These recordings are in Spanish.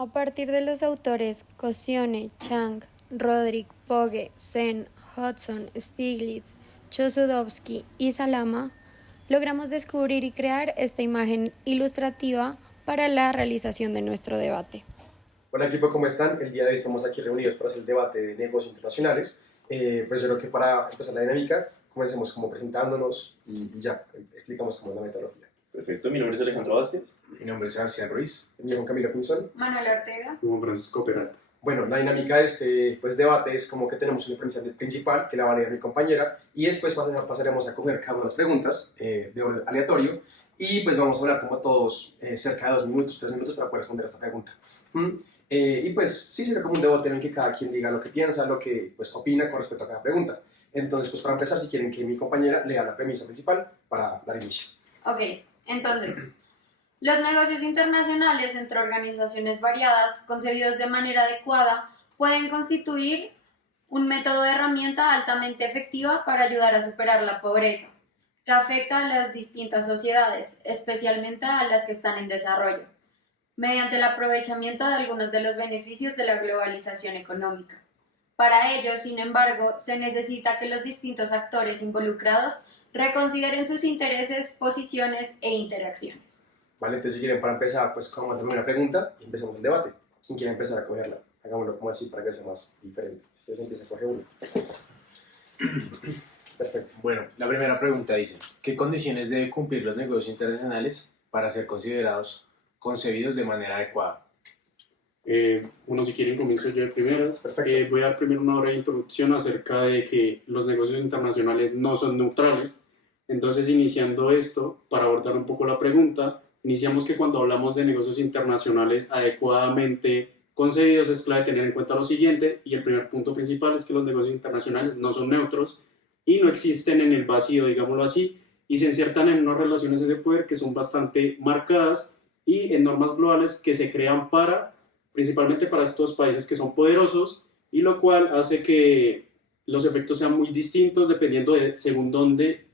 A partir de los autores Coscione, Chang, Roderick, Pogge, Sen, Hudson, Stiglitz, Chossudovsky y Salama, logramos descubrir y crear esta imagen ilustrativa para la realización de nuestro debate. Hola equipo, ¿cómo están? El día de hoy estamos aquí reunidos para hacer el debate de negocios internacionales. Pues yo creo que para empezar la dinámica, comencemos como presentándonos y ya explicamos cómo es la metodología. Perfecto, mi nombre es Alejandro Vázquez. Mi nombre es Sebastián Ruiz. Mi nombre es Camilo Pinzón. Manuel Ortega. Juan Francisco Peralta. Bueno, la dinámica de este debate es como que tenemos una premisa principal que la va a leer mi compañera y después pasaremos a coger cada una de las preguntas de orden aleatorio y pues vamos a hablar como todos cerca de 2 minutos, 3 minutos para poder responder a esta pregunta. Y pues sí, será como un debate en el que cada quien diga lo que piensa, lo que pues opina con respecto a cada pregunta. Entonces, pues para empezar, si quieren que mi compañera lea la premisa principal para dar inicio. Ok, entonces, los negocios internacionales entre organizaciones variadas, concebidos de manera adecuada, pueden constituir un método de herramienta altamente efectiva para ayudar a superar la pobreza, que afecta a las distintas sociedades, especialmente a las que están en desarrollo, mediante el aprovechamiento de algunos de los beneficios de la globalización económica. Para ello, sin embargo, se necesita que los distintos actores involucrados reconsideren sus intereses, posiciones e interacciones. Vale, entonces si quieren para empezar, pues como la primera pregunta y empezamos el debate. ¿Quién quiere empezar a cogerla? Hagámoslo como así para que sea más diferente. Entonces empieza a coger uno. Perfecto. Bueno, la primera pregunta dice, ¿qué condiciones deben cumplir los negocios internacionales para ser concebidos de manera adecuada? Bueno, si quieren comienzo yo de primeras. Perfecto. Voy a dar primero una breve introducción acerca de que los negocios internacionales no son neutrales. Entonces, iniciando esto, para abordar un poco la pregunta, iniciamos que cuando hablamos de negocios internacionales adecuadamente concebidos es clave tener en cuenta lo siguiente, y el primer punto principal es que los negocios internacionales no son neutros y no existen en el vacío, digámoslo así, y se insertan en unas relaciones de poder que son bastante marcadas y en normas globales que se crean principalmente para estos países que son poderosos, y lo cual hace que los efectos sean muy distintos dependiendo de según dónde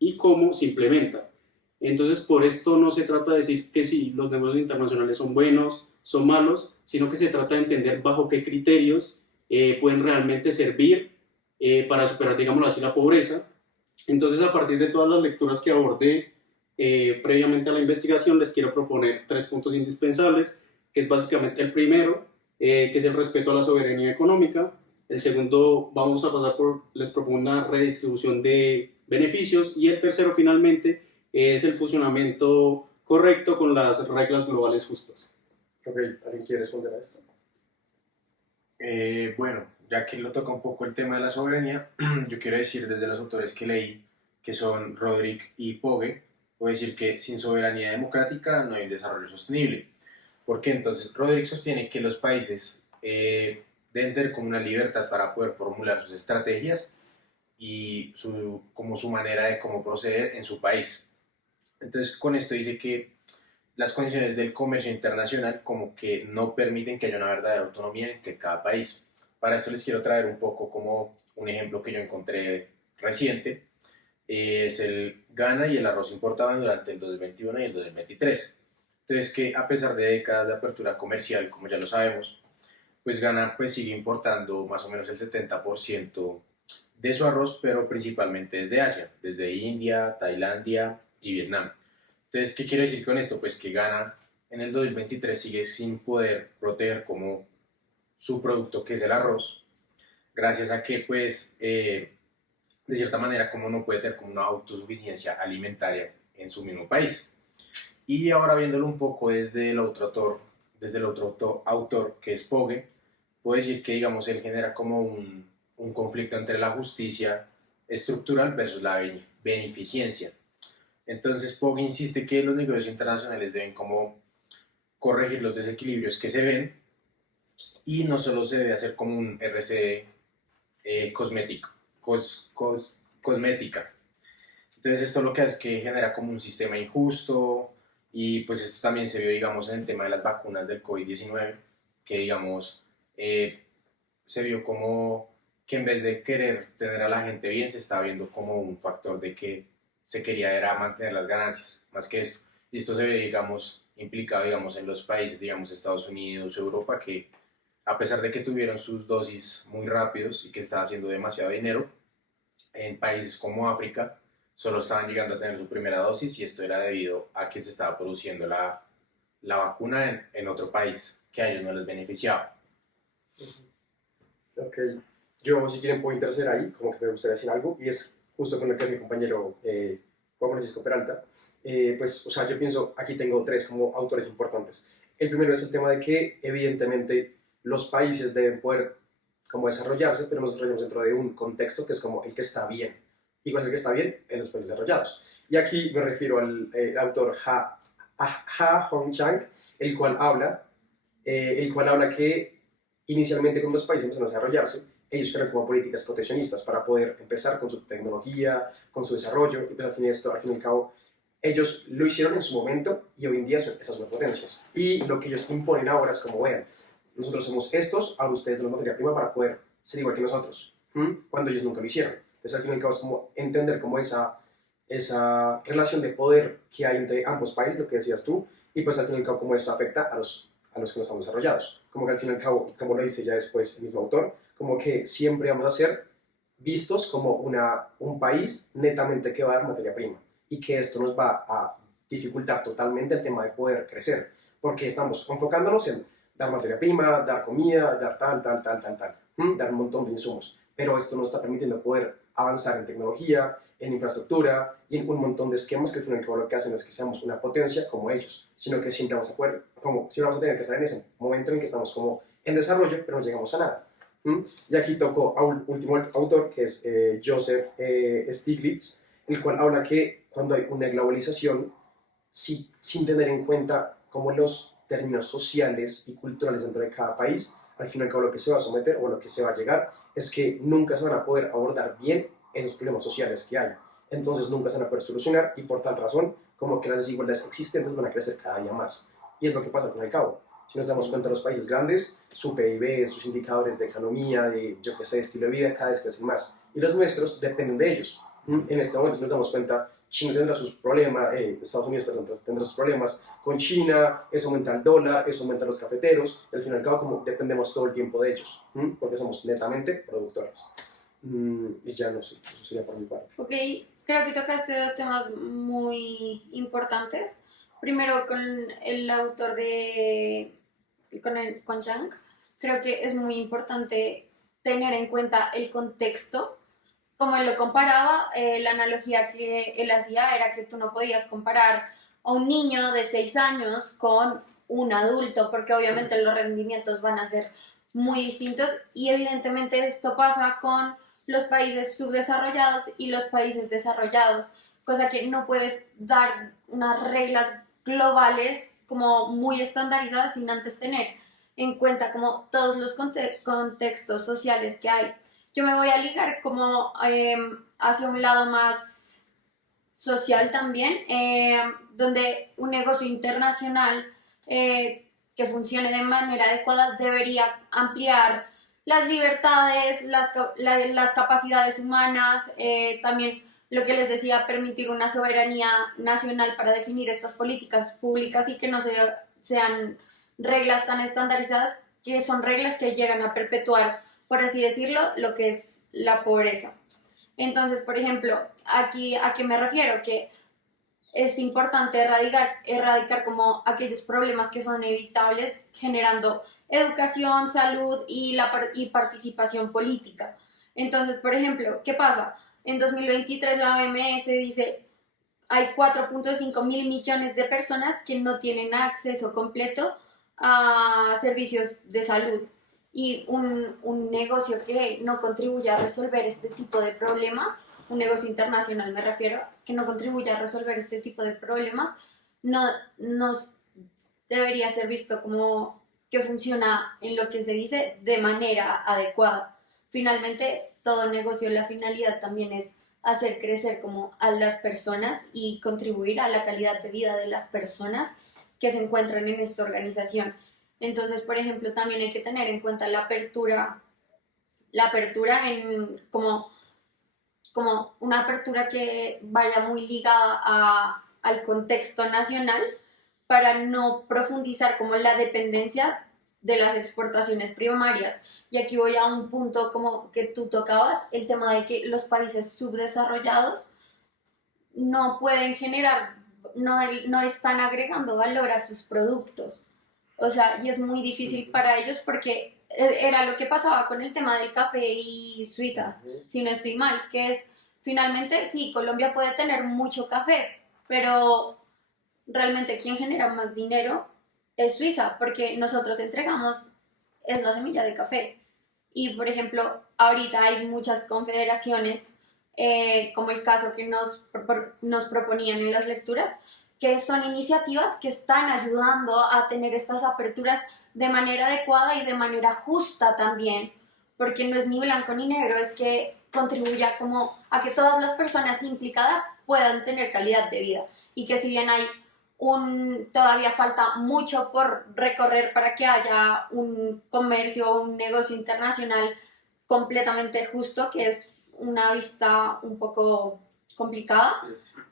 y cómo se implementa. Entonces, por esto no se trata de decir que si los negocios internacionales son buenos, son malos, sino que se trata de entender bajo qué criterios pueden realmente servir para superar, digámoslo así, la pobreza. Entonces, a partir de todas las lecturas que abordé previamente a la investigación, les quiero proponer 3 puntos indispensables, que es básicamente el primero, que es el respeto a la soberanía económica. El segundo, les propongo una redistribución de beneficios, y el tercero, finalmente, es el funcionamiento correcto con las reglas globales justas. Ok, ¿alguien quiere responder a esto? Bueno, ya que lo toca un poco el tema de la soberanía, yo quiero decir desde los autores que leí, que son Roderick y Pogge, voy a decir que sin soberanía democrática no hay desarrollo sostenible. Porque entonces Roderick sostiene que los países deben tener como una libertad para poder formular sus estrategias y como su manera de cómo proceder en su país. Entonces con esto dice que las condiciones del comercio internacional como que no permiten que haya una verdadera autonomía en cada país. Para esto les quiero traer un poco como un ejemplo que yo encontré reciente, es el Ghana y el arroz importado durante el 2021 y el 2023. Entonces que a pesar de décadas de apertura comercial, como ya lo sabemos, pues Ghana pues sigue importando más o menos el 70% de su arroz, pero principalmente desde Asia, desde India, Tailandia y Vietnam. Entonces, ¿qué quiere decir con esto? Pues que Ghana en el 2023 sigue sin poder proteger como su producto, que es el arroz, gracias a que pues de cierta manera como no puede tener como una autosuficiencia alimentaria en su mismo país. Y ahora viéndolo un poco desde el otro autor que es Pogge, puedo decir que digamos él genera como un conflicto entre la justicia estructural versus la beneficencia. Entonces Pogge insiste que los negocios internacionales deben como corregir los desequilibrios que se ven, y no solo se debe hacer como un RCD cosmética. Entonces esto lo que hace es que genera como un sistema injusto, y pues esto también se vio, digamos, en el tema de las vacunas del COVID-19, que digamos se vio como que en vez de querer tener a la gente bien, se estaba viendo como un factor de que se quería era mantener las ganancias, más que esto. Y esto se ve, digamos, implicado, digamos, en los países, digamos, Estados Unidos, Europa, que a pesar de que tuvieron sus dosis muy rápidos y que estaba haciendo demasiado dinero, en países como África solo estaban llegando a tener su primera dosis y esto era debido a que se estaba produciendo la vacuna en otro país que a ellos no les beneficiaba. Ok, yo si quieren puedo interceder ahí, como que me gustaría decir algo, y es justo con lo que mi compañero Juan Francisco Peralta, pues, o sea, yo pienso, aquí tengo tres como autores importantes. El primero es el tema de que evidentemente los países deben poder como desarrollarse, pero nos desarrollamos dentro de un contexto que es como el que está bien. ¿Y cuál es el que está bien? En los países desarrollados. Y aquí me refiero al autor Ha Hong Chang, el cual habla que inicialmente cuando los países empezaron a desarrollarse, ellos crearon como políticas proteccionistas para poder empezar con su tecnología, con su desarrollo, y pues al fin y al cabo, ellos lo hicieron en su momento y hoy en día son esas potencias. Y lo que ellos imponen ahora es como, vean, nosotros somos estos, ahora ustedes dan la materia prima para poder ser igual que nosotros, cuando ellos nunca lo hicieron. Entonces al fin y al cabo es como entender como esa relación de poder que hay entre ambos países, lo que decías tú, y pues al fin y al cabo cómo esto afecta a los que no estamos desarrollados. Como que al fin y al cabo, como lo dice ya después el mismo autor, como que siempre vamos a ser vistos como un país netamente que va a dar materia prima y que esto nos va a dificultar totalmente el tema de poder crecer, porque estamos enfocándonos en dar materia prima, dar comida, dar tal, dar un montón de insumos, pero esto nos está permitiendo poder avanzar en tecnología, en infraestructura y en un montón de esquemas que al fin y al cabo lo que hacen es que seamos una potencia como ellos, sino que siempre vamos a poder, como siempre vamos a tener que estar en ese momento en que estamos como en desarrollo, pero no llegamos a nada. Y aquí toco a un último autor que es Joseph Stiglitz, el cual habla que cuando hay una globalización, sin tener en cuenta como los términos sociales y culturales dentro de cada país, al fin y al cabo lo que se va a someter o lo que se va a llegar es que nunca se van a poder abordar bien esos problemas sociales que hay. Entonces nunca se van a poder solucionar y por tal razón como que las desigualdades existentes van a crecer cada día más. Y es lo que pasa al fin y al cabo. Si nos damos cuenta, los países grandes, su PIB, sus indicadores de economía, de, yo qué sé, estilo de vida, cada vez crecen más. Y los nuestros dependen de ellos. En este momento, si nos damos cuenta, China tendrá sus problemas, Estados Unidos, perdón, tendrá sus problemas con China, eso aumenta el dólar, eso aumenta los cafeteros, y al fin y al cabo, como dependemos todo el tiempo de ellos, porque somos netamente productores. Y ya no sé, eso sería por mi parte. Ok, creo que tocaste dos temas muy importantes. Primero con el autor con Chang, creo que es muy importante tener en cuenta el contexto. Como él lo comparaba, la analogía que él hacía era que tú no podías comparar a un niño de 6 años con un adulto, porque obviamente los rendimientos van a ser muy distintos y evidentemente esto pasa con los países subdesarrollados y los países desarrollados, cosa que no puedes dar unas reglas globales como muy estandarizadas sin antes tener en cuenta como todos los contextos sociales que hay. Yo me voy a ligar como hacia un lado más social también, donde un negocio internacional que funcione de manera adecuada debería ampliar las libertades, las capacidades humanas, también lo que les decía, permitir una soberanía nacional para definir estas políticas públicas y que no sean reglas tan estandarizadas, que son reglas que llegan a perpetuar, por así decirlo, lo que es la pobreza. Entonces, por ejemplo, aquí ¿a qué me refiero? Que es importante erradicar como aquellos problemas que son evitables, generando educación, salud y participación política. Entonces, por ejemplo, ¿qué pasa? En 2023 la OMS dice hay 4.5 mil millones de personas que no tienen acceso completo a servicios de salud. Y un negocio que no contribuya a resolver este tipo de problemas, un negocio internacional me refiero, que no contribuya a resolver este tipo de problemas, no nos debería ser visto como que funciona en lo que se dice de manera adecuada. Finalmente, todo negocio, la finalidad también es hacer crecer como a las personas y contribuir a la calidad de vida de las personas que se encuentran en esta organización. Entonces, por ejemplo, también hay que tener en cuenta la apertura en como una apertura que vaya muy ligada al contexto nacional, para no profundizar como la dependencia de las exportaciones primarias. Y aquí voy a un punto como que tú tocabas, el tema de que los países subdesarrollados no pueden generar, no están agregando valor a sus productos. O sea, y es muy difícil para ellos porque era lo que pasaba con el tema del café y Suiza, si no estoy mal, que es, finalmente, sí, Colombia puede tener mucho café, pero realmente quien genera más dinero es Suiza, porque nosotros entregamos, es la semilla de café. Y, por ejemplo, ahorita hay muchas confederaciones, como el caso que nos proponían en las lecturas, que son iniciativas que están ayudando a tener estas aperturas de manera adecuada y de manera justa también, porque no es ni blanco ni negro, es que contribuya como a que todas las personas implicadas puedan tener calidad de vida y que si bien hay todavía falta mucho por recorrer para que haya un comercio o un negocio internacional completamente justo, que es una vista un poco complicada,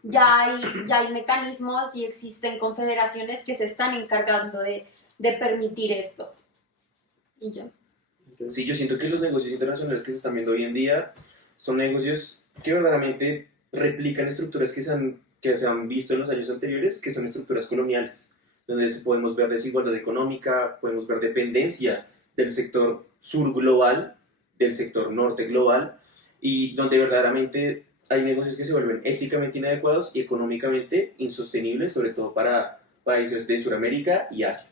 ya hay mecanismos y existen confederaciones que se están encargando de permitir esto. Y ya. Sí, yo siento que los negocios internacionales que se están viendo hoy en día son negocios que verdaderamente replican estructuras que se han visto en los años anteriores, que son estructuras coloniales, donde podemos ver desigualdad económica, podemos ver dependencia del sector sur global, del sector norte global, y donde verdaderamente hay negocios que se vuelven éticamente inadecuados y económicamente insostenibles, sobre todo para países de Sudamérica y Asia,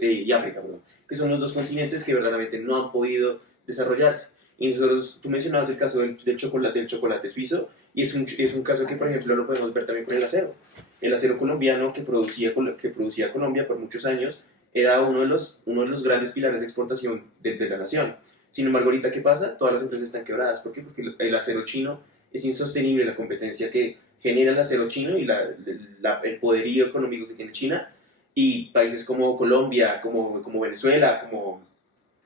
y África, perdón, que son los dos continentes que verdaderamente no han podido desarrollarse. Y nosotros, tú mencionabas el caso del chocolate suizo, y es un caso que, por ejemplo, lo podemos ver también con el acero. El acero colombiano que producía Colombia por muchos años era uno de los grandes pilares de exportación de la nación. Sin embargo, ahorita, ¿qué pasa? Todas las empresas están quebradas. ¿Por qué? Porque el acero chino es insostenible, la competencia que genera el acero chino y el poderío económico que tiene China, y países como Colombia, como Venezuela, como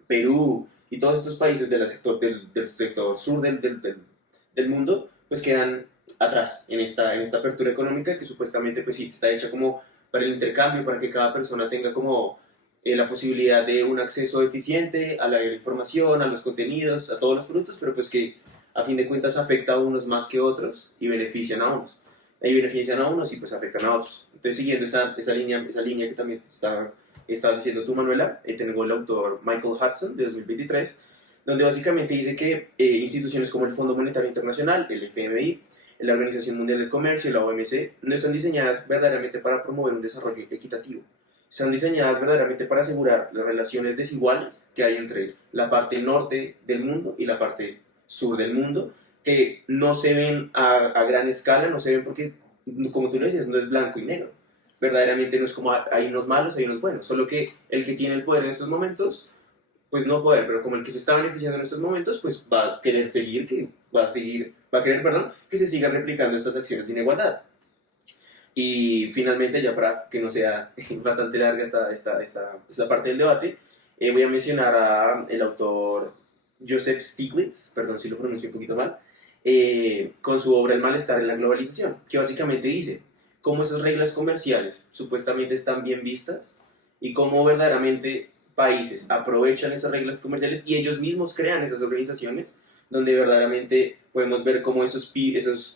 Perú y todos estos países del sector sur del mundo, pues quedan atrás en esta apertura económica que supuestamente pues sí, está hecha como para el intercambio, para que cada persona tenga como la posibilidad de un acceso eficiente a la información, a los contenidos, a todos los productos, pero pues que a fin de cuentas afecta a unos más que otros y benefician a unos. Y benefician a unos y pues afectan a otros. Entonces, siguiendo esa línea que también estabas diciendo tú, Manuela, tengo el autor Michael Hudson de 2023, donde básicamente dice que instituciones como el Fondo Monetario Internacional, el FMI, la Organización Mundial del Comercio y la OMC no están diseñadas verdaderamente para promover un desarrollo equitativo. Están diseñadas verdaderamente para asegurar las relaciones desiguales que hay entre la parte norte del mundo y la parte sur del mundo, que no se ven a gran escala, no se ven porque, como tú lo decías, no es blanco y negro. Verdaderamente no es como hay unos malos, hay unos buenos, solo que el que tiene el poder en estos momentos, pues no poder, pero como el que se está beneficiando en estos momentos, pues va a querer que se sigan replicando estas acciones de inigualdad. Y finalmente, ya para que no sea bastante larga esta parte del debate, voy a mencionar al autor Joseph Stiglitz, perdón si lo pronuncio un poquito mal, con su obra El malestar en la globalización, que básicamente dice cómo esas reglas comerciales supuestamente están bien vistas y cómo verdaderamente países aprovechan esas reglas comerciales y ellos mismos crean esas organizaciones donde verdaderamente podemos ver cómo esos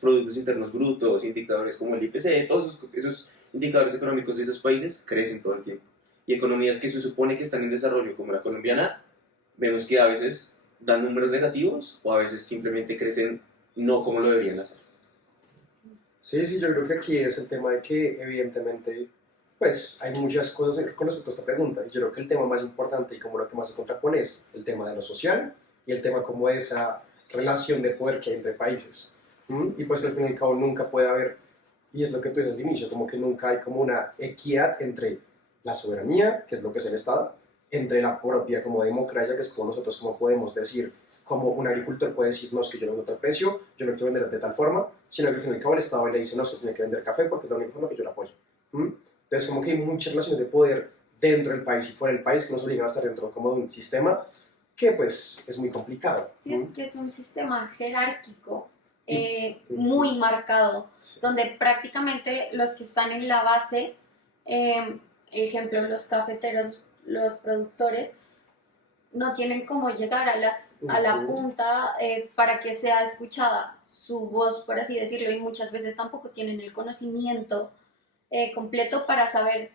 productos internos brutos, indicadores como el IPC, todos esos indicadores económicos de esos países crecen todo el tiempo. Y economías que se supone que están en desarrollo, como la colombiana, vemos que a veces dan números negativos o a veces simplemente crecen no como lo deberían hacer. Sí, yo creo que aquí es el tema de que evidentemente pues hay muchas cosas con respecto a esta pregunta. Yo creo que el tema más importante y como lo que más se contrapone es el tema de lo social y el tema como de esa relación de poder que hay entre países. Y pues que al fin y al cabo nunca puede haber, y es lo que tú dices al inicio, como que nunca hay como una equidad entre la soberanía, que es lo que es el Estado, entre la propia como democracia, que es como nosotros como podemos decir, como un agricultor puede decir, no, es que yo no vendo a tal precio, yo no quiero vender de tal forma, sino que al fin y al cabo el Estado le dice, no, usted tiene que vender café porque es la única forma que yo lo apoyo. Entonces como que hay muchas relaciones de poder dentro del país y fuera del país que nos obligan a estar dentro como de un sistema que pues es muy complicado. Sí, es que es un sistema jerárquico muy marcado, donde prácticamente los que están en la base ejemplo, los cafeteros, los productores, no tienen cómo llegar a la punta para que sea escuchada su voz, por así decirlo, y muchas veces tampoco tienen el conocimiento completo para saber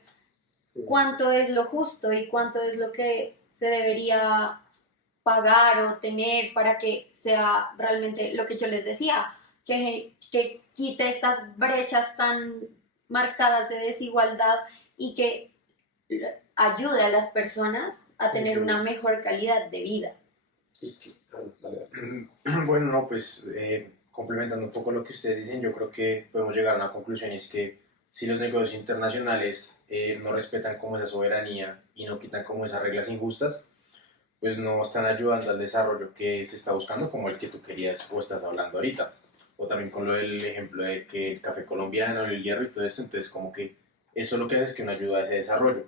cuánto es lo justo y cuánto es lo que se debería pagar o tener para que sea realmente lo que yo les decía, que quite estas brechas tan marcadas de desigualdad y que ayude a las personas a tener una mejor calidad de vida. Bueno, no, pues complementando un poco lo que ustedes dicen, yo creo que podemos llegar a una conclusión y es que si los negocios internacionales no respetan como esa soberanía y no quitan como esas reglas injustas, pues no están ayudando al desarrollo que se está buscando, como el que tú querías o estás hablando ahorita. O también con lo del ejemplo de que el café colombiano, el hierro y todo esto, entonces como que eso lo que hace es que no ayuda a ese desarrollo.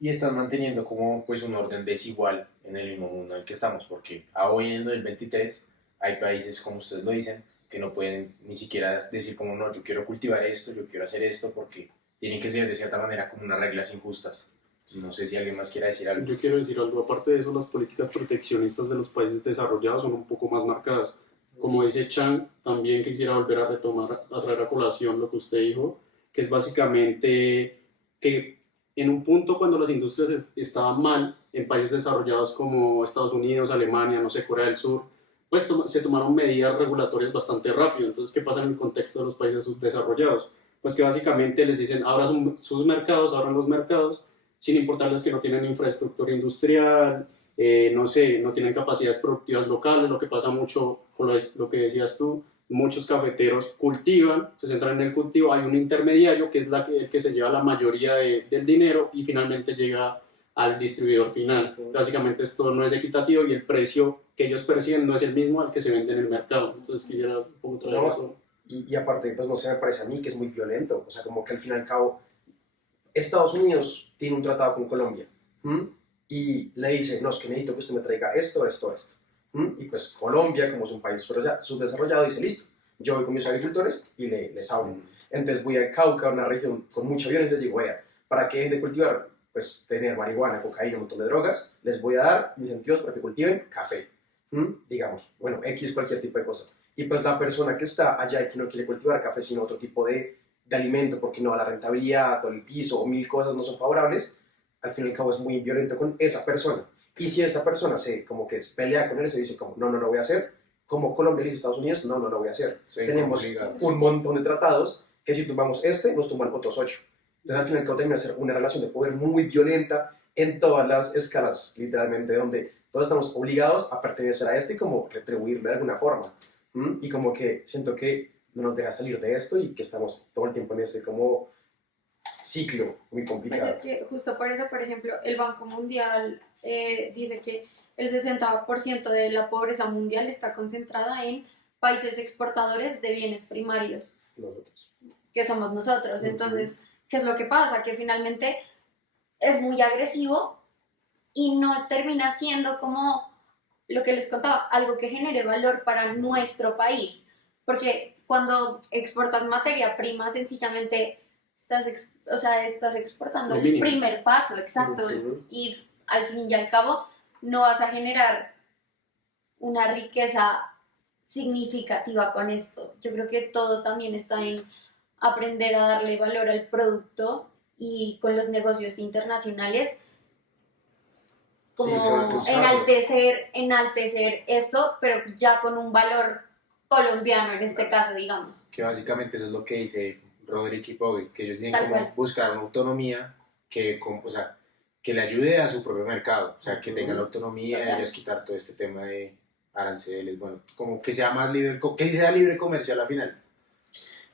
Y están manteniendo como pues un orden desigual en el mismo mundo en el que estamos, porque a hoy en el 2023 hay países, como ustedes lo dicen, que no pueden ni siquiera decir como no, yo quiero cultivar esto, yo quiero hacer esto, porque tienen que ser de cierta manera como unas reglas injustas. No sé si alguien más quiera decir algo. Yo quiero decir algo, aparte de eso, las políticas proteccionistas de los países desarrollados son un poco más marcadas. Como dice Chang, también quisiera volver a retomar, a traer a colación lo que usted dijo, que es básicamente que en un punto cuando las industrias estaban mal, en países desarrollados como Estados Unidos, Alemania, no sé, Corea del Sur, pues se tomaron medidas regulatorias bastante rápido. Entonces, ¿qué pasa en el contexto de los países subdesarrollados? Pues que básicamente les dicen, abran sus mercados, abran los mercados, sin importarles que no tienen infraestructura industrial, no sé, no tienen capacidades productivas locales, lo que pasa mucho con lo que decías tú, muchos cafeteros cultivan, se centran en el cultivo, hay un intermediario que es el que se lleva la mayoría del dinero y finalmente llega al distribuidor final. Básicamente esto no es equitativo y el precio que ellos perciben no es el mismo al que se vende en el mercado. Entonces quisiera un poco traer eso. Y aparte, pues no sé, me parece a mí que es muy violento, o sea, como que al fin y al cabo Estados Unidos tiene un tratado con Colombia y le dice, no, es que necesito que usted me traiga esto, esto, esto. Y pues Colombia, como es un país subdesarrollado, dice, listo, yo voy con mis agricultores y les hablo. Entonces voy a Cauca, una región con mucha violencia, y les digo, oiga, para que dejen de cultivar, pues tener marihuana, cocaína, un montón de drogas, les voy a dar incentivos para que cultiven café, digamos, bueno, X cualquier tipo de cosa. Y pues la persona que está allá y que no quiere cultivar café, sino otro tipo de alimento, porque no a la rentabilidad o el piso o mil cosas no son favorables, al fin y al cabo es muy violento con esa persona. Y si esta persona como que pelea con él, se dice como, no, no lo voy a hacer, como Colombia dice Estados Unidos, no, no lo voy a hacer. Sí, tenemos un montón de tratados que si tumbamos nos tumban otros 8. Entonces al fin y al cabo termina ser una relación de poder muy violenta en todas las escalas, literalmente, donde todos estamos obligados a pertenecer a esto y como retribuirle de alguna forma. Y como que siento que no nos deja salir de esto y que estamos todo el tiempo en ese como ciclo muy complicado. Pues es que justo por eso, por ejemplo, el Banco Mundial dice que el 60% de la pobreza mundial está concentrada en países exportadores de bienes primarios, que somos nosotros. Entonces, ¿qué es lo que pasa? Que finalmente es muy agresivo y no termina siendo como lo que les contaba, algo que genere valor para nuestro país. Porque cuando exportas materia prima, sencillamente estás exportando el primer paso, exacto. Y al fin y al cabo no vas a generar una riqueza significativa con esto. Yo creo que todo también está en aprender a darle valor al producto y con los negocios internacionales como enaltecer esto, pero ya con un valor colombiano en este caso, digamos. Que básicamente eso es lo que dice Roderick y Pogge, que ellos tienen como buscar una autonomía que le ayude a su propio mercado, o sea, que tenga la autonomía de ellos quitar todo este tema de aranceles, bueno, como que sea más libre, que sea libre comercial al final.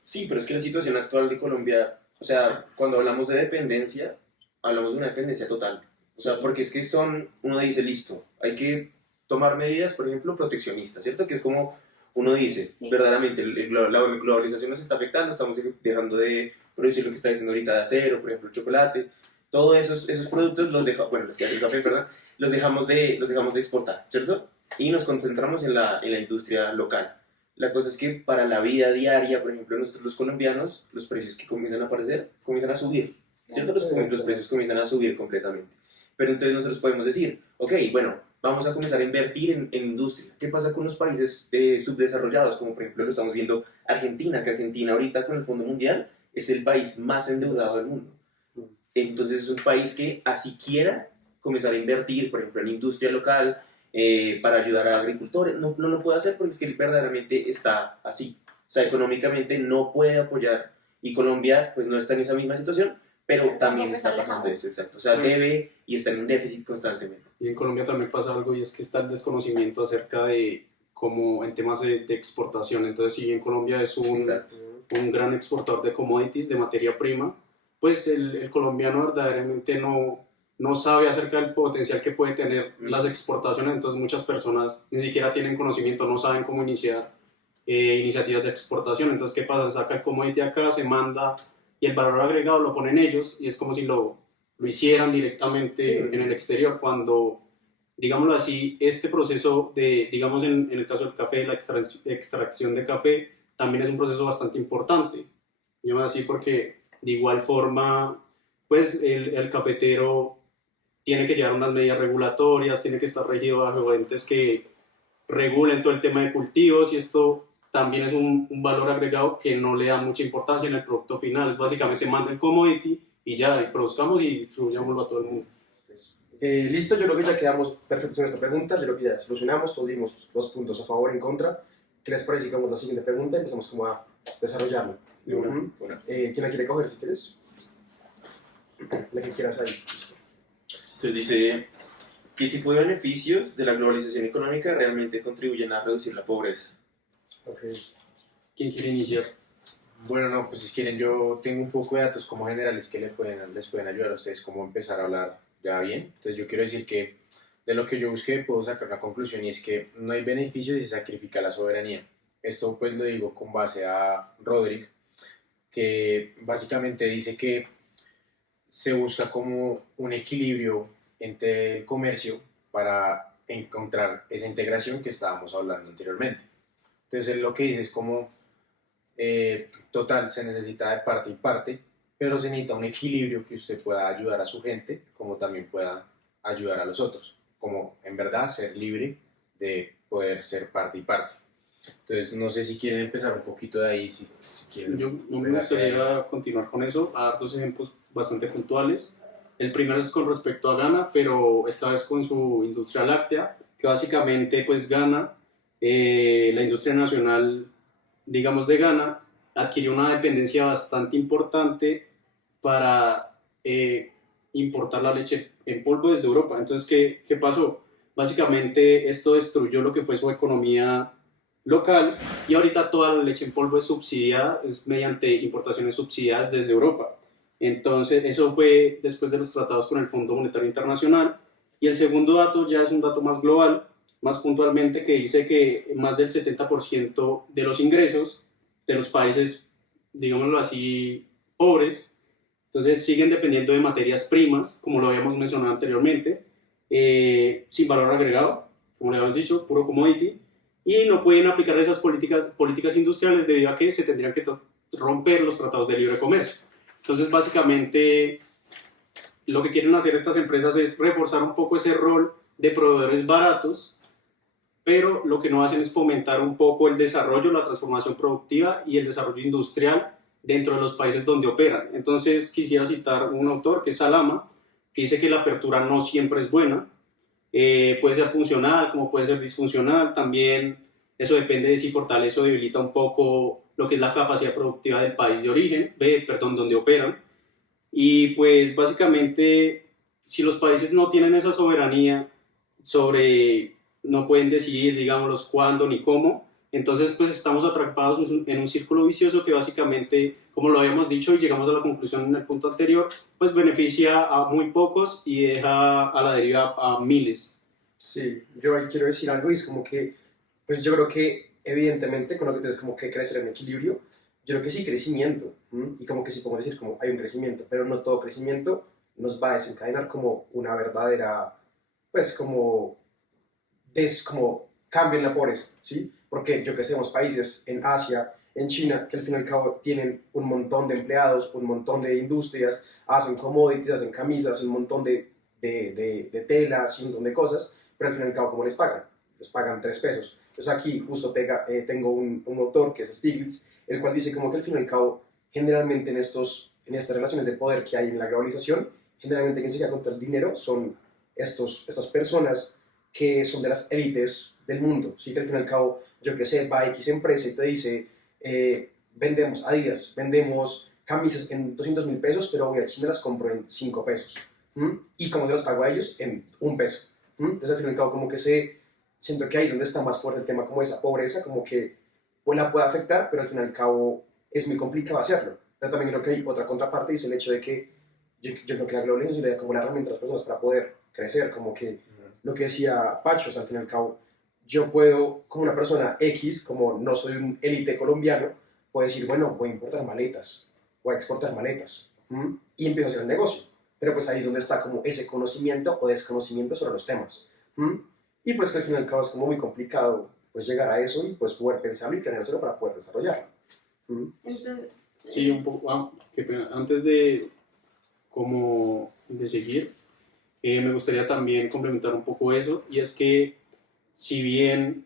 Sí, pero es que la situación actual de Colombia, o sea, cuando hablamos de dependencia, hablamos de una dependencia total. O sea, porque es que uno dice, listo, hay que tomar medidas, por ejemplo, proteccionistas, ¿cierto? Que es como uno dice, verdaderamente, la globalización nos está afectando, estamos dejando de producir lo que está diciendo ahorita de acero, por ejemplo, el chocolate, todos esos productos los dejamos, bueno, los que hacen café, ¿verdad? Los dejamos de exportar, ¿cierto? Y nos concentramos en la industria local. La cosa es que para la vida diaria, por ejemplo, nosotros los colombianos, los precios que comienzan a aparecer, comienzan a subir. ¿cierto? Los precios comienzan a subir completamente. Pero entonces nosotros podemos decir, ok, bueno, vamos a comenzar a invertir en industria. ¿Qué pasa con los países subdesarrollados? Como por ejemplo lo estamos viendo Argentina, que Argentina ahorita con el Fondo Mundial es el país más endeudado del mundo. Entonces es un país que así quiera comenzar a invertir, por ejemplo, en industria local, para ayudar a agricultores. No lo puede hacer porque es que él verdaderamente está así. O sea, económicamente no puede apoyar. Y Colombia pues no está en esa misma situación, pero también está pasando eso, exacto. O sea, debe y está en un déficit constantemente. Y en Colombia también pasa algo, y es que está el desconocimiento acerca de cómo en temas de exportación. Entonces, si en Colombia es un gran exportador de commodities, de materia prima, pues el colombiano verdaderamente no sabe acerca del potencial que puede tener las exportaciones. Entonces muchas personas ni siquiera tienen conocimiento, no saben cómo iniciar iniciativas de exportación. Entonces, ¿qué pasa? Se saca el commodity acá, se manda, y el valor agregado lo ponen ellos, y es como si lo hicieran directamente en el exterior, cuando, digámoslo así, este proceso de, digamos en el caso del café, la extracción de café, también es un proceso bastante importante, digamos así, porque de igual forma, pues el cafetero tiene que llevar unas medidas regulatorias, tiene que estar regido bajo entes que regulen todo el tema de cultivos, y esto también es un valor agregado que no le da mucha importancia en el producto final. Es básicamente manda el commodity y ya, y produzcamos y distribuyámoslo a todo el mundo. Listo, yo creo que ya quedamos perfectos en esta pregunta, yo creo que ya solucionamos, todos dimos 2 puntos a favor y en contra. ¿Qué les parece si hagamos la siguiente pregunta y empezamos como a desarrollarlo? ¿Quién la quiere coger si quieres? La que quieras ahí. Entonces dice, ¿qué tipo de beneficios de la globalización económica realmente contribuyen a reducir la pobreza? Okay. ¿Quién quiere iniciar? Bueno, no, pues si quieren yo tengo un poco de datos como generales que les pueden ayudar a ustedes cómo empezar a hablar ya bien. Entonces yo quiero decir que de lo que yo busqué puedo sacar una conclusión, y es que no hay beneficios si se sacrifica la soberanía. Esto pues lo digo con base a Roderick, que básicamente dice que se busca como un equilibrio entre el comercio para encontrar esa integración que estábamos hablando anteriormente. Entonces lo que dice es como total, se necesita de parte y parte, pero se necesita un equilibrio que usted pueda ayudar a su gente como también pueda ayudar a los otros, como en verdad ser libre de poder ser parte y parte. Entonces no sé si quieren empezar un poquito de ahí, si quieren. Yo me gustaría continuar con eso, a dar 2 ejemplos bastante puntuales. El primero es con respecto a Ghana, pero esta vez con su industria láctea, que básicamente pues Ghana, la industria nacional, digamos, de Ghana, adquirió una dependencia bastante importante para importar la leche en polvo desde Europa. Entonces, ¿qué pasó? Básicamente esto destruyó lo que fue su economía local, y ahorita toda la leche en polvo es subsidiada, es mediante importaciones subsidiadas desde Europa. Entonces, eso fue después de los tratados con el Fondo Monetario Internacional. Y el segundo dato ya es un dato más global, más puntualmente, que dice que más del 70% de los ingresos de los países, digámoslo así, pobres, entonces siguen dependiendo de materias primas, como lo habíamos mencionado anteriormente, sin valor agregado, como le habíamos dicho, puro commodity, y no pueden aplicar esas políticas industriales debido a que se tendrían que romper los tratados de libre comercio. Entonces, básicamente, lo que quieren hacer estas empresas es reforzar un poco ese rol de proveedores baratos, pero lo que no hacen es fomentar un poco el desarrollo, la transformación productiva y el desarrollo industrial dentro de los países donde operan. Entonces, quisiera citar un autor que es Salama, que dice que la apertura no siempre es buena, puede ser funcional como puede ser disfuncional, también eso depende de si fortalece o debilita un poco lo que es la capacidad productiva del país de origen, donde operan. Y pues básicamente, si los países no tienen esa soberanía no pueden decidir, digamos, cuándo ni cómo, entonces pues estamos atrapados en un círculo vicioso que básicamente, como lo habíamos dicho y llegamos a la conclusión en el punto anterior, pues beneficia a muy pocos y deja a la deriva a miles. Sí, yo ahí quiero decir algo, y es como que, pues yo creo que evidentemente con lo que tienes como que crecer en equilibrio, yo creo que sí, crecimiento, y como que sí podemos decir como hay un crecimiento, pero no todo crecimiento nos va a desencadenar como una verdadera, pues como cambio en la pobreza, ¿sí? Porque yo que sé, países en Asia, en China, que al fin y al cabo tienen un montón de empleados, un montón de industrias, hacen commodities, hacen camisas, un montón de telas y un montón de cosas, pero al fin y al cabo, ¿cómo les pagan? Les pagan 3 pesos. Entonces aquí justo tengo un autor que es Stiglitz, el cual dice como que al fin y al cabo, generalmente en estas relaciones de poder que hay en la globalización, generalmente quien se queda con todo el dinero son estas personas que son de las élites del mundo. Sí, que al fin y al cabo, yo que sé, va X empresa y te dice, vendemos Adidas, vendemos camisas en 200.000 pesos, pero voy a China y las compro en 5 pesos. ¿Y cómo se las pago a ellos? En 1 peso. Entonces al fin y al cabo como que siento que ahí es donde está más fuerte el tema como esa pobreza, como que pues la puede afectar, pero al fin y al cabo es muy complicado hacerlo. Pero también creo que hay otra contraparte y es el hecho de que yo creo que la globalización sería como una herramienta de las personas para poder crecer, como que lo que decía Pacho, o sea, al fin y al cabo, yo puedo, como una persona X, como no soy un élite colombiano, puedo decir, bueno, voy a importar maletas, voy a exportar maletas, y empiezo a hacer el negocio. Pero pues ahí es donde está como ese conocimiento o desconocimiento sobre los temas. Y pues que al fin y al cabo es como muy complicado pues llegar a eso y pues poder pensarlo y planeárselo para poder desarrollarlo. Entonces, Sí, un poco, qué pena. Antes de, como, de seguir, me gustaría también complementar un poco eso, y es que si bien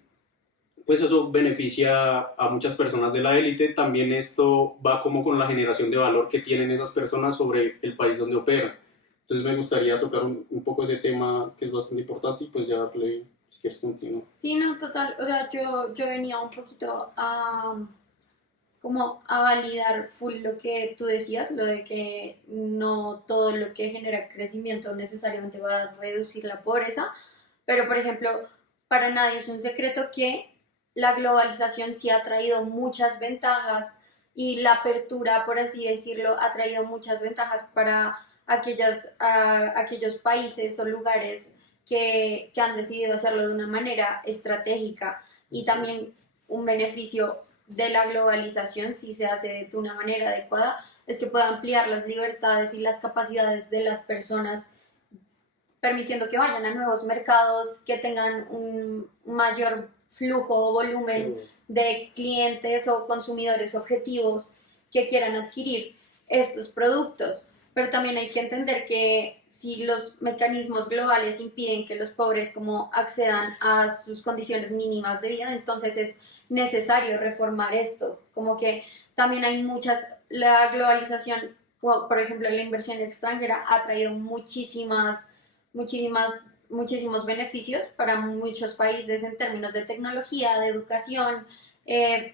pues eso beneficia a muchas personas de la élite, también esto va como con la generación de valor que tienen esas personas sobre el país donde operan. Entonces me gustaría tocar un poco ese tema que es bastante importante y pues ya darle, si quieres, continuar. sí, no, total, o sea, yo venía un poquito como a validar full lo que tú decías, lo de que no todo lo que genera crecimiento necesariamente va a reducir la pobreza, pero por ejemplo, para nadie es un secreto que la globalización sí ha traído muchas ventajas y la apertura, por así decirlo, ha traído muchas ventajas para aquellos países o lugares que han decidido hacerlo de una manera estratégica, y también un beneficio de la globalización, si se hace de una manera adecuada, es que pueda ampliar las libertades y las capacidades de las personas, permitiendo que vayan a nuevos mercados, que tengan un mayor flujo o volumen de clientes o consumidores objetivos que quieran adquirir estos productos. Pero también hay que entender que si los mecanismos globales impiden que los pobres como accedan a sus condiciones mínimas de vida, entonces es necesario reformar esto. Como que también hay la globalización, como por ejemplo la inversión extranjera, ha traído muchísimos beneficios para muchos países en términos de tecnología, de educación,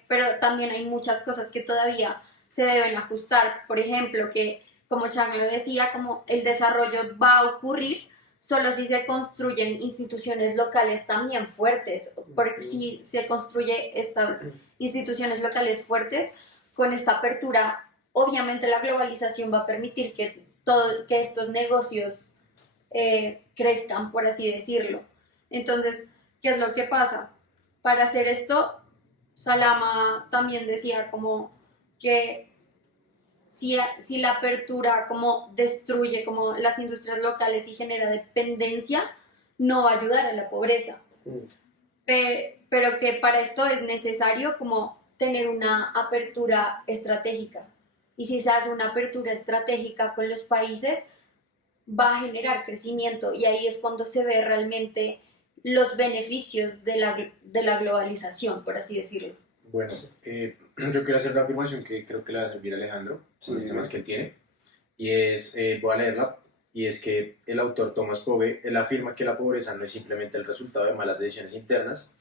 pero también hay muchas cosas que todavía se deben ajustar. Por ejemplo, que como Chang lo decía, como el desarrollo va a ocurrir solo si se construyen instituciones locales también fuertes, porque si se construye estas instituciones locales fuertes, con esta apertura, obviamente la globalización va a permitir que estos negocios crezcan, por así decirlo. Entonces, ¿qué es lo que pasa? Para hacer esto, Salama también decía como que si la apertura como destruye como las industrias locales y genera dependencia, no va a ayudar a la pobreza. Pero que para esto es necesario como tener una apertura estratégica. Y si se hace una apertura estratégica con los países, va a generar crecimiento, y ahí es cuando se ve realmente los beneficios de la globalización, por así decirlo. Bueno, yo quiero hacer la afirmación que creo que la va a servir Alejandro, con los temas que él tiene, y es, voy a leerla, y es que el autor Thomas Pogge, él afirma que la pobreza no es simplemente el resultado de malas decisiones internas,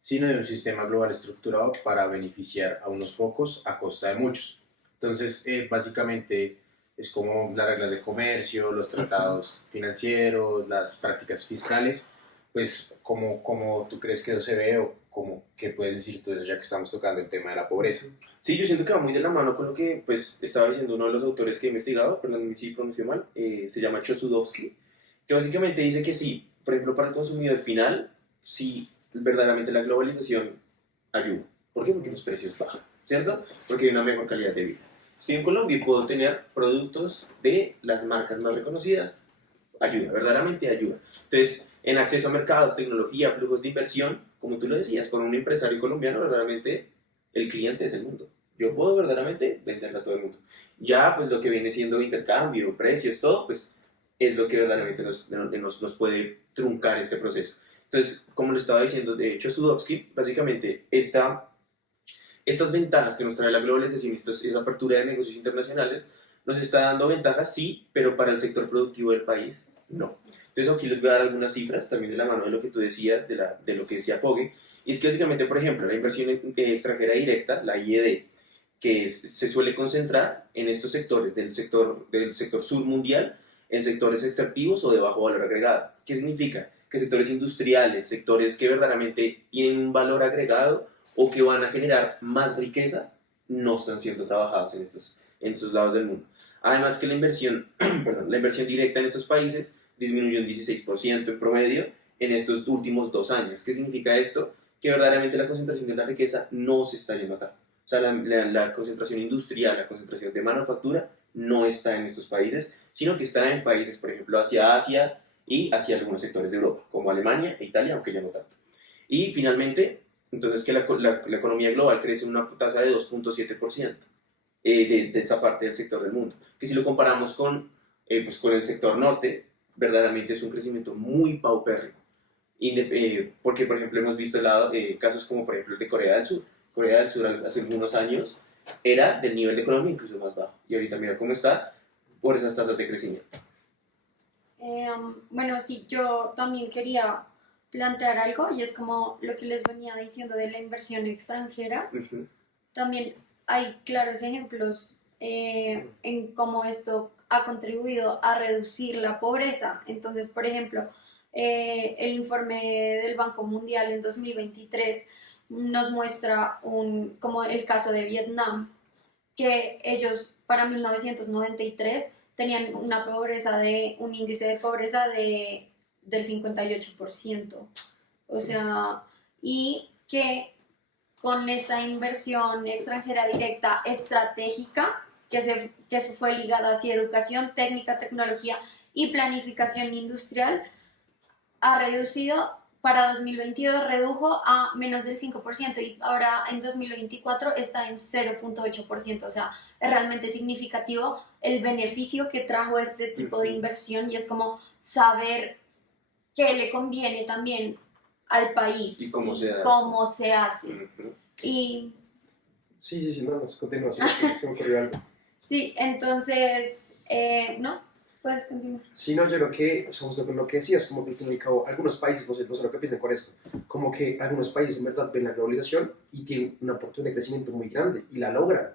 sino de un sistema global estructurado para beneficiar a unos pocos a costa de muchos. Entonces, básicamente es como las reglas de comercio, los tratados financieros, las prácticas fiscales, pues como tú crees que eso se ve, o como qué puedes decir tú de eso, ya que estamos tocando el tema de la pobreza. Sí, yo siento que va muy de la mano con lo que pues, estaba diciendo uno de los autores que he investigado, perdón si pronunció mal, se llama Chosudowski, que básicamente dice que sí, por ejemplo, para el consumidor final, sí, verdaderamente la globalización ayuda. ¿Por qué? Porque los precios bajan, ¿cierto? Porque hay una mejor calidad de vida. Estoy en Colombia y puedo tener productos de las marcas más reconocidas. Ayuda, verdaderamente ayuda. Entonces, en acceso a mercados, tecnología, flujos de inversión, como tú lo decías, con un empresario colombiano, verdaderamente el cliente es el mundo. Yo puedo verdaderamente venderla a todo el mundo. Ya, pues lo que viene siendo intercambio, precios, todo, pues es lo que verdaderamente nos puede truncar este proceso. Entonces, como lo estaba diciendo, de hecho, Sudovsky, básicamente, estas ventajas que nos trae la globalización, esa apertura de negocios internacionales, nos está dando ventajas, sí, pero para el sector productivo del país, no. Entonces, aquí les voy a dar algunas cifras, también de la mano de lo que tú decías, de lo que decía Pogue, y es que básicamente, por ejemplo, la inversión extranjera directa, la IED, se suele concentrar en estos sectores del sector sur mundial, en sectores extractivos o de bajo valor agregado. ¿Qué significa? Que sectores industriales, sectores que verdaderamente tienen un valor agregado o que van a generar más riqueza, no están siendo trabajados en estos lados del mundo. Además que la inversión, perdón, la inversión directa en estos países disminuyó un 16% en promedio en estos últimos 2 años. ¿Qué significa esto? Que verdaderamente la concentración de la riqueza no se está yendo acá. O sea, la concentración industrial, la concentración de manufactura no está en estos países, sino que está en países, por ejemplo, hacia Asia y hacia algunos sectores de Europa, como Alemania e Italia, aunque ya no tanto. Y finalmente, entonces que la economía global crece en una tasa de 2.7% de esa parte del sector del mundo. Que si lo comparamos pues con el sector norte, verdaderamente es un crecimiento muy paupérrimo. Porque, por ejemplo, hemos visto casos como, por ejemplo, el de Corea del Sur. Corea del Sur hace unos años era del nivel de economía incluso más bajo. Y ahorita mira cómo está por esas tasas de crecimiento. Bueno, sí, yo también quería plantear algo y es como lo que les venía diciendo de la inversión extranjera. Uh-huh. También hay claros ejemplos en cómo esto ha contribuido a reducir la pobreza. Entonces, por ejemplo, el informe del Banco Mundial en 2023 nos muestra como el caso de Vietnam, que ellos para 1993 tenían un índice de pobreza del 58%. O sea, y que con esta inversión extranjera directa estratégica que se fue ligada hacia educación, técnica, tecnología y planificación industrial, ha reducido, para 2022 redujo a menos del 5% y ahora en 2024 está en 0.8%. O sea, es realmente significativo el beneficio que trajo este tipo de inversión y es como saber qué le conviene también al país y cómo se hace. Uh-huh. Y Sí, no, continúa, se me ocurrió algo. sí, entonces, ¿no? Puedes continuar. Sí, no, yo creo que, somos lo que decías, como que al fin y al cabo, algunos países, no sé lo que piensan con esto, como que algunos países en verdad ven la globalización y tienen una oportunidad de crecimiento muy grande y la logran.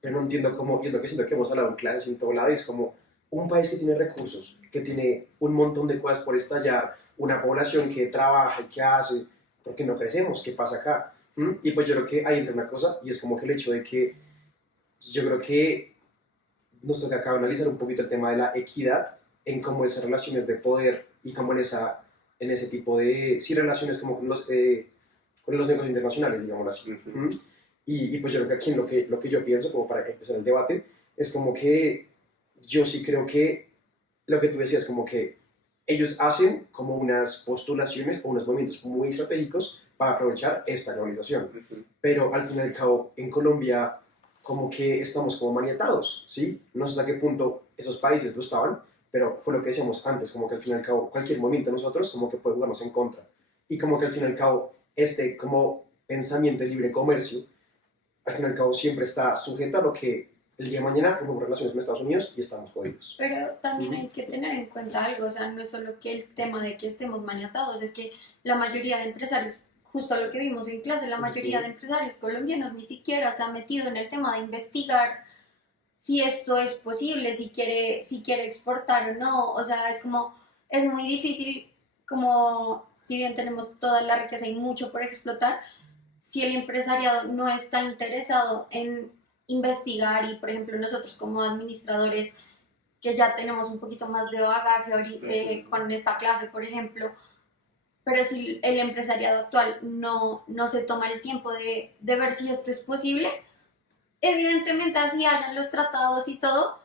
Pero no entiendo cómo, y es lo que siento que hemos hablado en clases y en todo lado, es como un país que tiene recursos, que tiene un montón de cosas por estallar, una población que trabaja y que hace, ¿por qué no crecemos? ¿Qué pasa acá? Y pues yo creo que ahí entra una cosa, y es como que el hecho de que yo creo que nos toca acá analizar un poquito el tema de la equidad en cómo esas relaciones de poder y como en ese tipo de, sí, relaciones como con los negocios internacionales, digámoslo así. Y pues yo creo que aquí lo que yo pienso, como para empezar el debate, es como que yo sí creo que lo que tú decías, como que ellos hacen como unas postulaciones o unos movimientos muy estratégicos para aprovechar esta globalización. Pero al fin y al cabo, en Colombia, como que estamos como maniatados, ¿sí? No sé hasta qué punto esos países lo estaban, pero fue lo que decíamos antes, como que al fin y al cabo, cualquier movimiento de nosotros como que puede jugarnos en contra. Y como que al fin y al cabo, como pensamiento de libre comercio, al fin y al cabo siempre está sujeto a lo que el día de mañana tenemos relaciones con Estados Unidos y estamos jodidos. Pero también hay que tener en cuenta algo, o sea, no es solo que el tema de que estemos maniatados, es que la mayoría de empresarios, justo lo que vimos en clase, la mayoría de empresarios colombianos ni siquiera se ha metido en el tema de investigar si esto es posible, si quiere exportar o no. O sea, es muy difícil, como si bien tenemos toda la riqueza y mucho por explotar, si el empresariado no está interesado en investigar y, por ejemplo, nosotros como administradores que ya tenemos un poquito más de bagaje con esta clase, por ejemplo, pero si el empresariado actual no se toma el tiempo de ver si esto es posible, evidentemente así hayan los tratados y todo,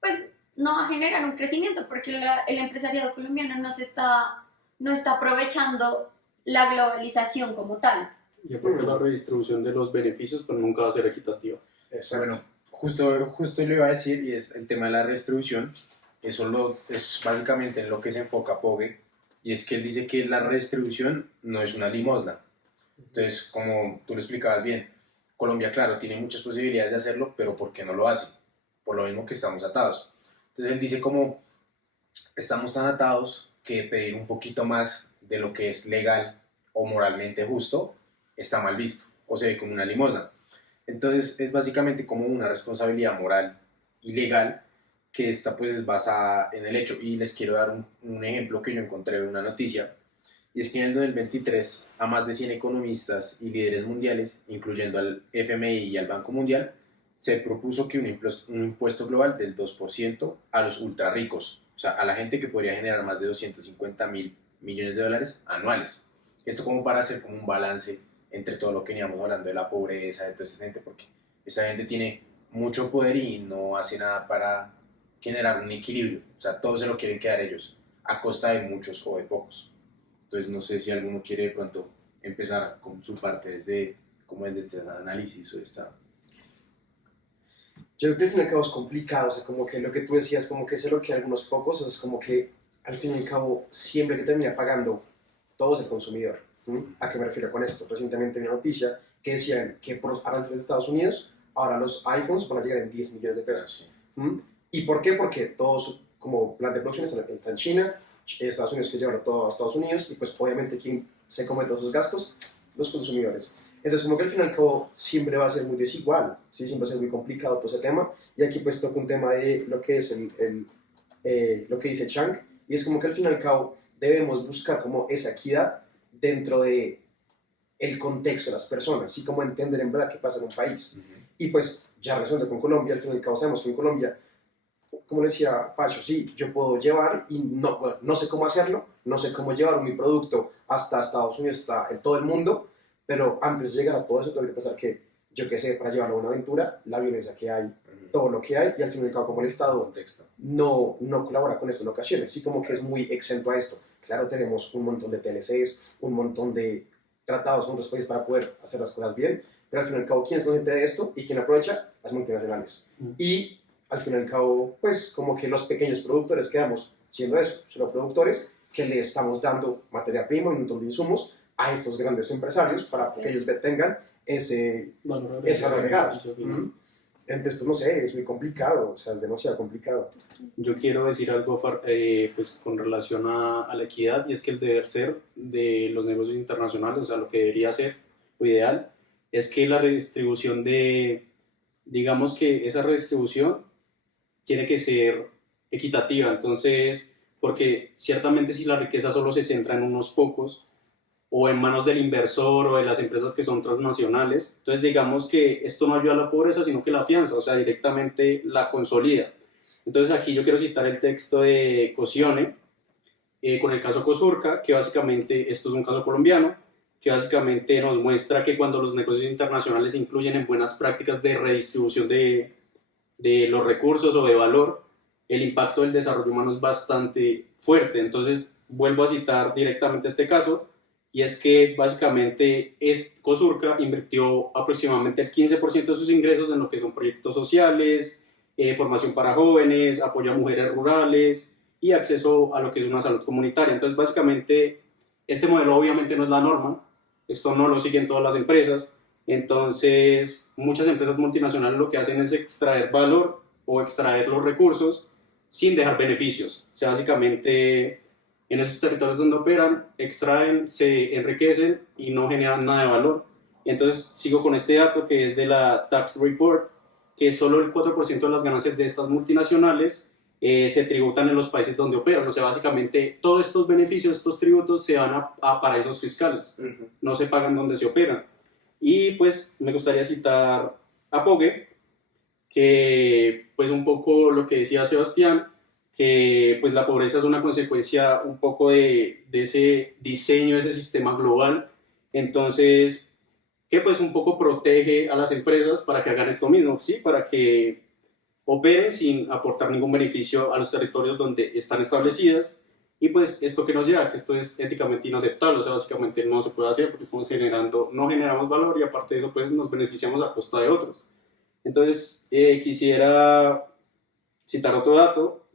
pues no va a generar un crecimiento porque el empresariado colombiano no está aprovechando la globalización como tal. Y aparte la redistribución de los beneficios pues nunca va a ser equitativa. Exacto. Bueno, justo lo iba a decir y es el tema de la redistribución. Es básicamente en lo que se enfoca Pogue, y es que él dice que la redistribución no es una limosna. Entonces, como tú lo explicabas bien, Colombia, claro, tiene muchas posibilidades de hacerlo, pero ¿por qué no lo hace? Por lo mismo que estamos atados. Entonces él dice como estamos tan atados que pedir un poquito más de lo que es legal o moralmente justo está mal visto o se ve como una limosna. Entonces es básicamente como una responsabilidad moral y legal que esta pues es basada en el hecho. Y les quiero dar un ejemplo que yo encontré en una noticia, y es que en el 2023 a más de 100 economistas y líderes mundiales, incluyendo al FMI y al Banco Mundial, se propuso que un impuesto global del 2% a los ultra ricos, o sea, a la gente que podría generar más de 250.000 millones de dólares anuales. Esto como para hacer como un balance entre todo lo que veníamos hablando de la pobreza, de toda esta gente, porque esta gente tiene mucho poder y no hace nada para generar un equilibrio, o sea, todo se lo quieren quedar ellos, a costa de muchos o de pocos. Entonces no sé si alguno quiere de pronto empezar con su parte desde este análisis o esta... Yo creo que al fin y al cabo es complicado, o sea, como que lo que tú decías, como que es lo que algunos pocos, es como que al fin y al cabo siempre que termina pagando todo es el consumidor. ¿A qué me refiero con esto? Recientemente vi una noticia que decían que por los aranceles de Estados Unidos, ahora los iPhones van a llegar en 10 millones de pesos. ¿Y por qué? Porque todos como plan de blockchain está en China, Estados Unidos que llevarlo todo a Estados Unidos, y pues obviamente ¿quién se come todos esos gastos? Los consumidores. Entonces como que al fin y al cabo siempre va a ser muy desigual, ¿sí? Siempre va a ser muy complicado todo ese tema, y aquí pues toca un tema de lo que es lo que dice Chang, y es como que al fin y al cabo debemos buscar como esa equidad dentro de el contexto de las personas, y como entender en verdad qué pasa en un país. Y pues ya resuelto con Colombia, al fin y al cabo sabemos que en Colombia, como decía Pacho, sí, yo puedo llevar y no, bueno, no sé cómo hacerlo, no sé cómo llevar mi producto hasta Estados Unidos, hasta en todo el mundo, pero antes de llegar a todo eso tengo que pensar que, yo qué sé, para llevarlo a una aventura, la violencia que hay, todo lo que hay, y al fin y al cabo como el Estado no colabora con esto en ocasiones, sí como que es muy exento a esto. Claro, tenemos un montón de TLCs, un montón de tratados con otros países para poder hacer las cosas bien, pero al fin y al cabo, ¿quién es consciente de esto y quién aprovecha? Las multinacionales. Y al fin y al cabo, pues como que los pequeños productores quedamos siendo eso, solo productores que le estamos dando materia prima y un montón de insumos a estos grandes empresarios para que ellos tengan ese agregado. Entonces, pues no sé, es muy complicado, o sea, es demasiado complicado. Yo quiero decir algo pues, con relación a la equidad, y es que el deber ser de los negocios internacionales, o sea, lo que debería ser lo ideal, es que la redistribución digamos que esa redistribución tiene que ser equitativa. Entonces, porque ciertamente si la riqueza solo se centra en unos pocos o en manos del inversor o de las empresas que son transnacionales, entonces digamos que esto no ayuda a la pobreza, sino que la afianza, o sea, directamente la consolida. Entonces aquí yo quiero citar el texto de Cosione con el caso Cosurca, que básicamente, esto es un caso colombiano, que básicamente nos muestra que cuando los negocios internacionales se incluyen en buenas prácticas de redistribución de los recursos o de valor, el impacto del desarrollo humano es bastante fuerte. Entonces vuelvo a citar directamente este caso, y es que básicamente Cosurca invirtió aproximadamente el 15% de sus ingresos en lo que son proyectos sociales, formación para jóvenes, apoyo a mujeres rurales y acceso a lo que es una salud comunitaria. Entonces básicamente este modelo obviamente no es la norma, esto no lo siguen todas las empresas. Entonces muchas empresas multinacionales lo que hacen es extraer valor o extraer los recursos sin dejar beneficios. O sea, básicamente en esos territorios donde operan, extraen, se enriquecen y no generan nada de valor. Entonces sigo con este dato que es de la Tax Report, que solo el 4% de las ganancias de estas multinacionales se tributan en los países donde operan. O sea, básicamente todos estos beneficios, estos tributos se van a paraísos fiscales, no se pagan donde se operan. Y pues me gustaría citar a Pogue, que pues un poco lo que decía Sebastián, que pues la pobreza es una consecuencia un poco de ese diseño, de ese sistema global. Entonces, que pues un poco protege a las empresas para que hagan esto mismo, ¿sí? Para que operen sin aportar ningún beneficio a los territorios donde están establecidas. Y pues esto que nos lleva, que esto es éticamente inaceptable, o sea, básicamente no se puede hacer porque no generamos valor, y aparte de eso pues nos beneficiamos a costa de otros. Entonces, quisiera citar otro dato,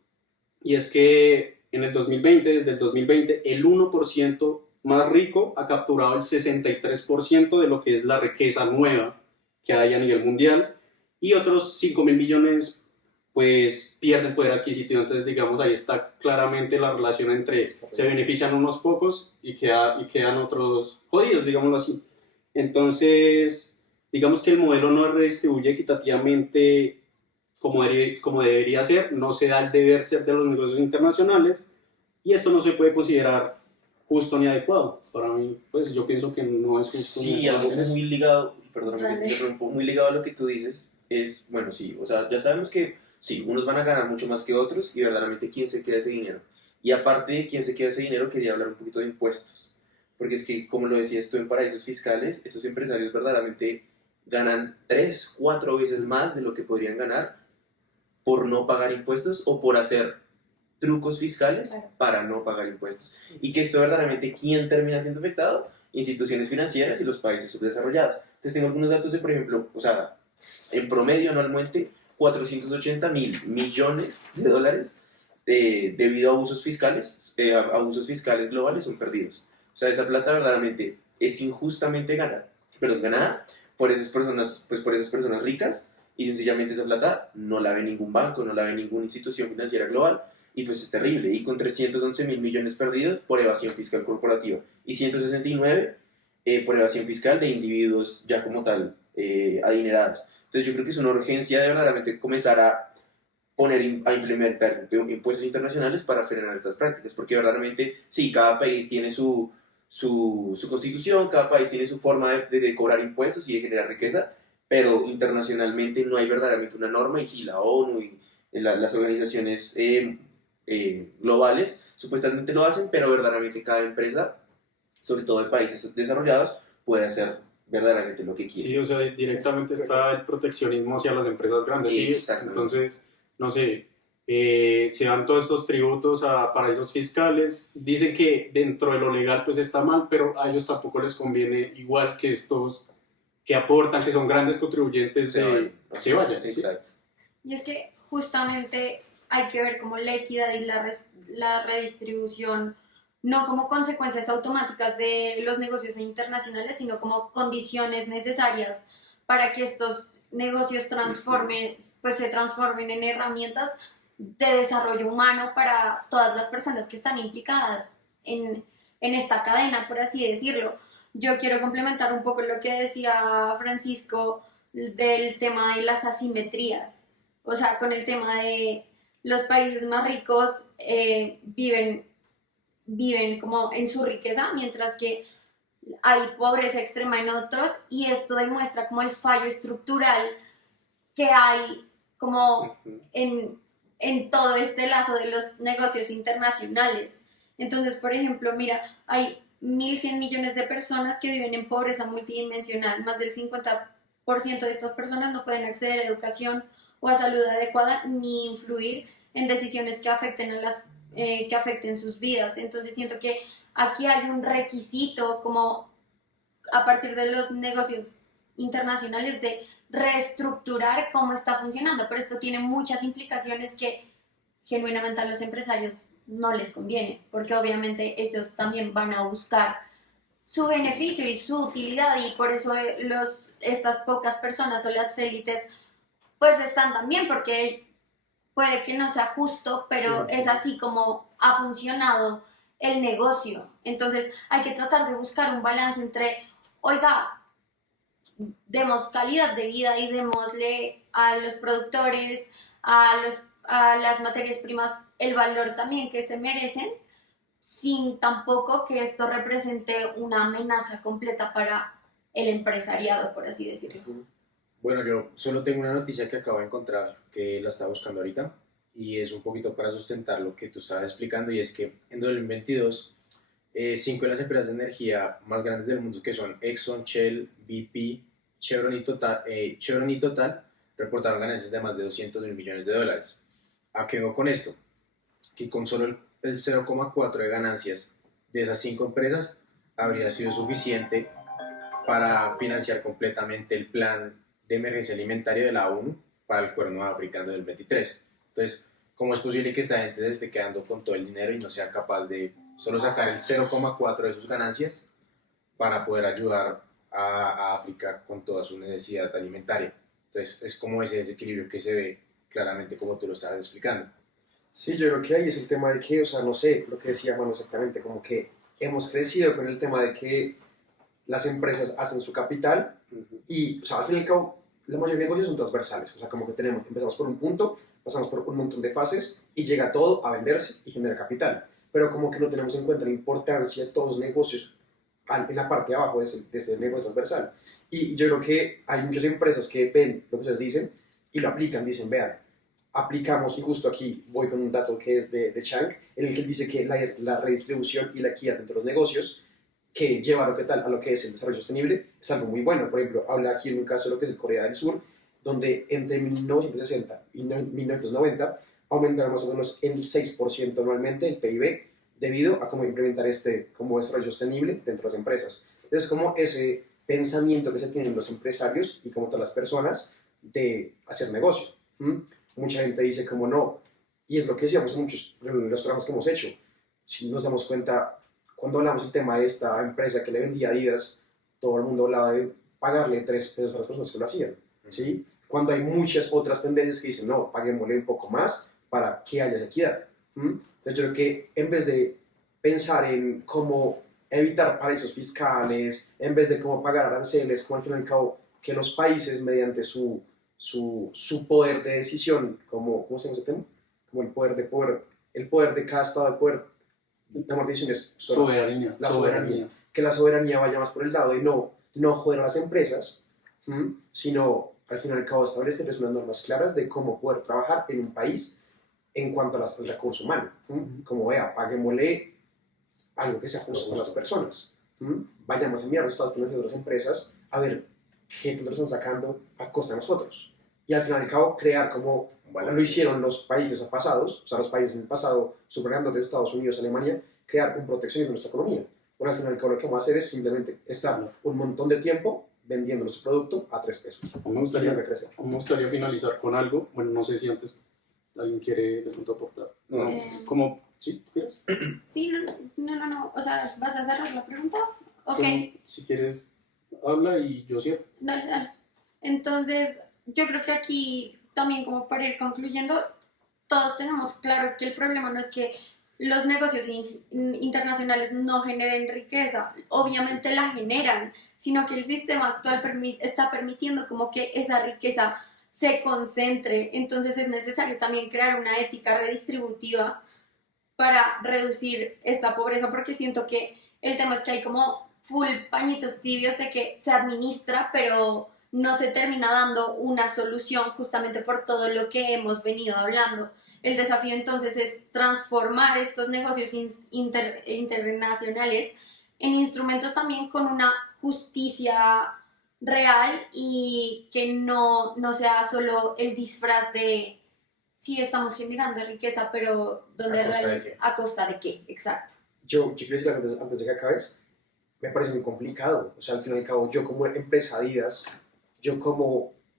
y es que en el 2020, desde el 2020, el 1% más rico ha capturado el 63% de lo que es la riqueza nueva que hay a nivel mundial, y otros 5.000 millones pues pierden poder adquisitivo. Entonces, digamos, ahí está claramente la relación entre se benefician unos pocos y quedan otros jodidos, digámoslo así. Entonces, digamos que el modelo no redistribuye equitativamente como debería ser, no se da el deber ser de los negocios internacionales, y esto no se puede considerar justo ni adecuado. Para mí, pues yo pienso que no es justo. Sí, algo muy ligado, perdóname que te interrumpo, muy ligado a lo que tú dices es, bueno, sí, o sea, ya sabemos que sí, unos van a ganar mucho más que otros y verdaderamente quién se queda ese dinero. Y aparte de quién se queda ese dinero, quería hablar un poquito de impuestos, porque es que, como lo decías tú, en paraísos fiscales, esos empresarios verdaderamente ganan 3, 4 veces más de lo que podrían ganar por no pagar impuestos o por hacer trucos fiscales para no pagar impuestos. Y que esto verdaderamente, ¿quién termina siendo afectado? Instituciones financieras y los países subdesarrollados. Entonces tengo algunos datos de, por ejemplo, o sea, en promedio anualmente 480.000 millones de dólares debido a abusos fiscales globales son perdidos. O sea, esa plata verdaderamente es injustamente ganada por esas personas, pues por esas personas ricas, y sencillamente esa plata no la ve ningún banco, no la ve ninguna institución financiera global, y pues es terrible. Y con 311.000 millones perdidos por evasión fiscal corporativa y 169 por evasión fiscal de individuos ya como tal adinerados. Entonces yo creo que es una urgencia de verdaderamente comenzar a implementar impuestos internacionales para frenar estas prácticas, porque verdaderamente sí, cada país tiene su constitución, cada país tiene su forma de cobrar impuestos y de generar riqueza, pero internacionalmente no hay verdaderamente una norma, y sí, la ONU y las organizaciones globales supuestamente lo hacen, pero verdaderamente cada empresa, sobre todo en países desarrollados, puede hacer verdaderamente lo que quiere. Sí, o sea, directamente está el proteccionismo hacia las empresas grandes. Sí, entonces, no sé, se dan todos estos tributos a paraísos fiscales, dicen que dentro de lo legal pues está mal, pero a ellos tampoco les conviene, igual que estos que aportan, que son grandes contribuyentes, se vayan. Exacto. Y es que justamente hay que ver como la equidad y la redistribución, no como consecuencias automáticas de los negocios internacionales, sino como condiciones necesarias para que estos negocios se transformen en herramientas de desarrollo humano para todas las personas que están implicadas en esta cadena, por así decirlo. Yo quiero complementar un poco lo que decía Francisco del tema de las asimetrías. O sea, con el tema de los países más ricos viven como en su riqueza, mientras que hay pobreza extrema en otros, y esto demuestra como el fallo estructural que hay como en todo este lazo de los negocios internacionales. Entonces, por ejemplo, mira, hay 1.100 millones de personas que viven en pobreza multidimensional. Más del 50% de estas personas no pueden acceder a educación o a salud adecuada ni influir en decisiones que afecten sus vidas. Entonces siento que aquí hay un requisito como a partir de los negocios internacionales de reestructurar cómo está funcionando, pero esto tiene muchas implicaciones que genuinamente a los empresarios no les conviene, porque obviamente ellos también van a buscar su beneficio y su utilidad, y por eso estas pocas personas o las élites pues están también, porque puede que no sea justo, pero es así como ha funcionado el negocio. Entonces hay que tratar de buscar un balance entre, oiga, demos calidad de vida y démosle a los productores, a las materias primas el valor también que se merecen, sin tampoco que esto represente una amenaza completa para el empresariado, por así decirlo. Bueno, yo solo tengo una noticia que acabo de encontrar, que la estaba buscando ahorita, y es un poquito para sustentar lo que tú estabas explicando, y es que en 2022, 5 de las empresas de energía más grandes del mundo, que son Exxon, Shell, BP, Chevron y Total, reportaron ganancias de más de 200.000 millones de dólares. ¿A qué vengo con esto? Que con solo el 0,4 de ganancias de esas 5 empresas habría sido suficiente para financiar completamente el plan de emergencia alimentaria de la ONU para el Cuerno de África en 2023. Entonces, ¿cómo es posible que esta gente se esté quedando con todo el dinero y no sea capaz de solo sacar el 0,4 de sus ganancias para poder ayudar a África con toda su necesidad alimentaria? Entonces, es como ese desequilibrio que se ve claramente como tú lo estabas explicando. Sí, yo creo que ahí es el tema de que, o sea, no sé, lo que decía Manu exactamente, como que hemos crecido con el tema de que las empresas hacen su capital y, o sea, al fin y al cabo, la mayoría de negocios son transversales, o sea, como que empezamos por un punto, pasamos por un montón de fases y llega todo a venderse y genera capital, pero como que no tenemos en cuenta la importancia de todos los negocios en la parte de abajo de ese negocio transversal. Y yo creo que hay muchas empresas que ven lo que ustedes dicen y lo aplican, dicen, vean, aplicamos, y justo aquí voy con un dato que es de Chang, en el que él dice que la redistribución y la equidad entre los negocios que lleva a lo que es el desarrollo sostenible es algo muy bueno. Por ejemplo, habla aquí en un caso de lo que es el Corea del Sur, donde entre 1960 y 1990 aumentaron más o menos el 6% anualmente el PIB debido a cómo implementar como desarrollo sostenible dentro de las empresas. Entonces, como ese pensamiento que se tienen los empresarios y como todas las personas de hacer negocio. Mucha gente dice como no, y es lo que decíamos en muchos de los trabajos que hemos hecho. Si nos damos cuenta, cuando hablamos del tema de esta empresa que le vendía Adidas, todo el mundo hablaba de pagarle 3 pesos a las personas que lo hacían, ¿sí? Cuando hay muchas otras tendencias que dicen, no, paguémosle un poco más para que haya esa equidad. Entonces yo creo que en vez de pensar en cómo evitar paraísos fiscales, en vez de cómo pagar aranceles, como al fin y al cabo que los países mediante su poder de decisión, ¿cómo se llama ese tema? Como el poder de cada estado, el poder, la maldición es Soberanía. que la soberanía vaya más por el lado de no joder a las empresas, sino al fin y al cabo establecer unas normas claras de cómo poder trabajar en un país en cuanto al recurso humano. Como vea, paguémosle algo que sea justo a las personas. Vayamos a enviar los estados financieros de las empresas a ver qué tanto están sacando a costa de nosotros. Y al fin y al cabo crear como lo hicieron los países pasados, o sea, los países en el pasado, superando de Estados Unidos, Alemania, crear un proteccionismo de nuestra economía. Porque al fin y al cabo lo que vamos a hacer es simplemente estar un montón de tiempo vendiendo nuestro producto a 3 pesos. Me gustaría finalizar con algo. Bueno, no sé si antes alguien quiere de pronto aportar. No. ¿Cómo? ¿Sí? ¿Quieres? Sí, no. O sea, ¿vas a cerrar la pregunta? Ok. Si quieres, habla y yo cierro. Dale. Entonces, yo creo que aquí también, como para ir concluyendo, todos tenemos claro que el problema no es que los negocios internacionales no generen riqueza, obviamente la generan, sino que el sistema actual está permitiendo como que esa riqueza se concentre. Entonces es necesario también crear una ética redistributiva para reducir esta pobreza, porque siento que el tema es que hay como full pañitos tibios de que se administra, pero no se termina dando una solución justamente por todo lo que hemos venido hablando. El desafío entonces es transformar estos negocios internacionales en instrumentos también con una justicia real y que no sea solo el disfraz de sí estamos generando riqueza, pero ¿a costa de qué? Exacto. Yo quiero decir antes de que acabes, me parece muy complicado. O sea, al fin y al cabo, yo como empresa Adidas,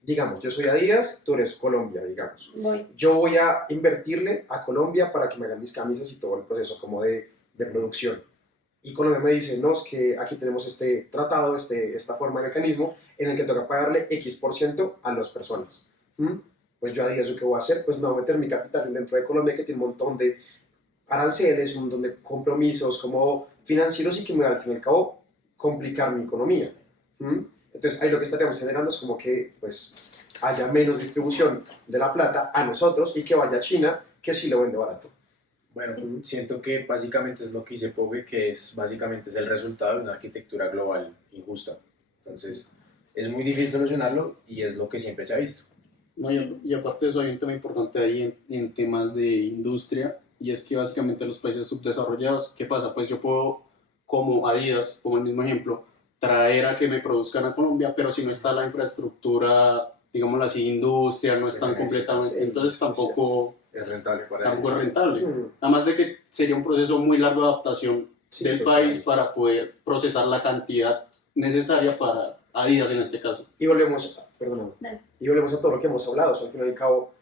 digamos, yo soy Adidas, tú eres Colombia, digamos. Yo voy a invertirle a Colombia para que me hagan mis camisas y todo el proceso como de producción. Y Colombia me dice, no, es que aquí tenemos este tratado, esta forma de mecanismo en el que toca pagarle X% a las personas. Pues yo a Adidas, ¿lo que voy a hacer? Pues no voy a meter mi capital dentro de Colombia, que tiene un montón de aranceles, un montón de compromisos como financieros y que me va al fin y al cabo complicar mi economía. Entonces ahí lo que estaríamos generando es como que pues haya menos distribución de la plata a nosotros y que vaya a China, que sí lo vende barato. Bueno, siento que básicamente es lo que dice Pogue, que básicamente es el resultado de una arquitectura global injusta. Entonces, es muy difícil solucionarlo y es lo que siempre se ha visto. No, y aparte de eso hay un tema importante ahí en temas de industria, y es que básicamente los países subdesarrollados, ¿qué pasa? Pues yo puedo, como Adidas, como el mismo ejemplo, traer a que me produzcan a Colombia, pero si no está la infraestructura, digámoslo así, industria, no están completamente, entonces tampoco es rentable para tampoco es rentable. Además de que sería un proceso muy largo de adaptación del país para poder procesar la cantidad necesaria para Adidas en este caso. Y volvemos, perdóname, Dale. y volvemos a todo lo que hemos hablado. O sea, al fin y al cabo,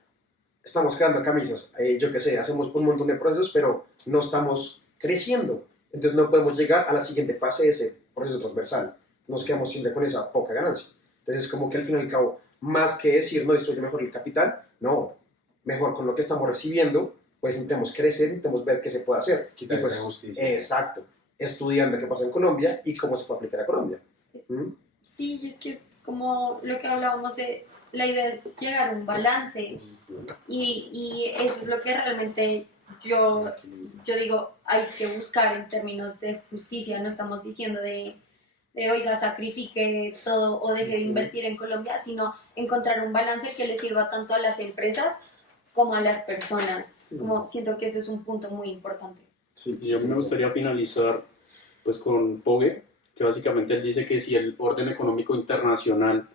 estamos creando camisas, yo qué sé, hacemos un montón de procesos, pero no estamos creciendo. Entonces no podemos llegar a la siguiente fase de ese proceso transversal. Nos quedamos siempre con esa poca ganancia. Entonces es como que al fin y al cabo, más que decir no distribuye mejor el capital, no, mejor con lo que estamos recibiendo, pues intentemos crecer, intentemos ver qué se puede hacer. Quitar Y pues, esa injusticia. exacto, estudiando qué pasa en Colombia y cómo se puede aplicar a Colombia. ¿Mm? Sí, y es que es como lo que hablábamos de, la idea es llegar a un balance y eso es lo que realmente yo digo, hay que buscar en términos de justicia. No estamos diciendo de oiga, sacrifique todo o deje de invertir en Colombia, sino encontrar un balance que le sirva tanto a las empresas como a las personas. Como siento que ese es un punto muy importante. Sí, Y yo me gustaría finalizar pues con Pogue, que básicamente él dice que si el orden económico internacional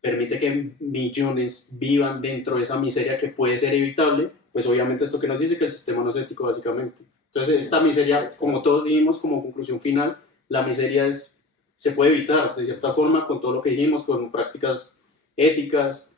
permite que millones vivan dentro de esa miseria que puede ser evitable, pues obviamente esto que nos dice que el sistema no es ético básicamente. Entonces esta miseria, como todos dijimos como conclusión final, la miseria se puede evitar de cierta forma con todo lo que dijimos, con prácticas éticas,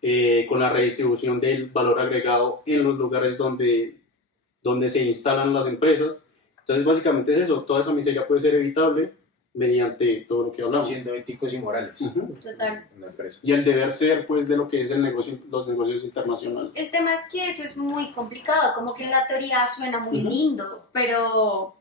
con la redistribución del valor agregado en los lugares donde se instalan las empresas. Entonces básicamente es eso, toda esa miseria puede ser evitable mediante todo lo que hablamos. Siendo éticos y morales. Ujú. Total. En la empresa. Y el deber ser pues de lo que es el negocio, los negocios internacionales. El tema es que eso es muy complicado, como que en la teoría suena muy Ujú. lindo, pero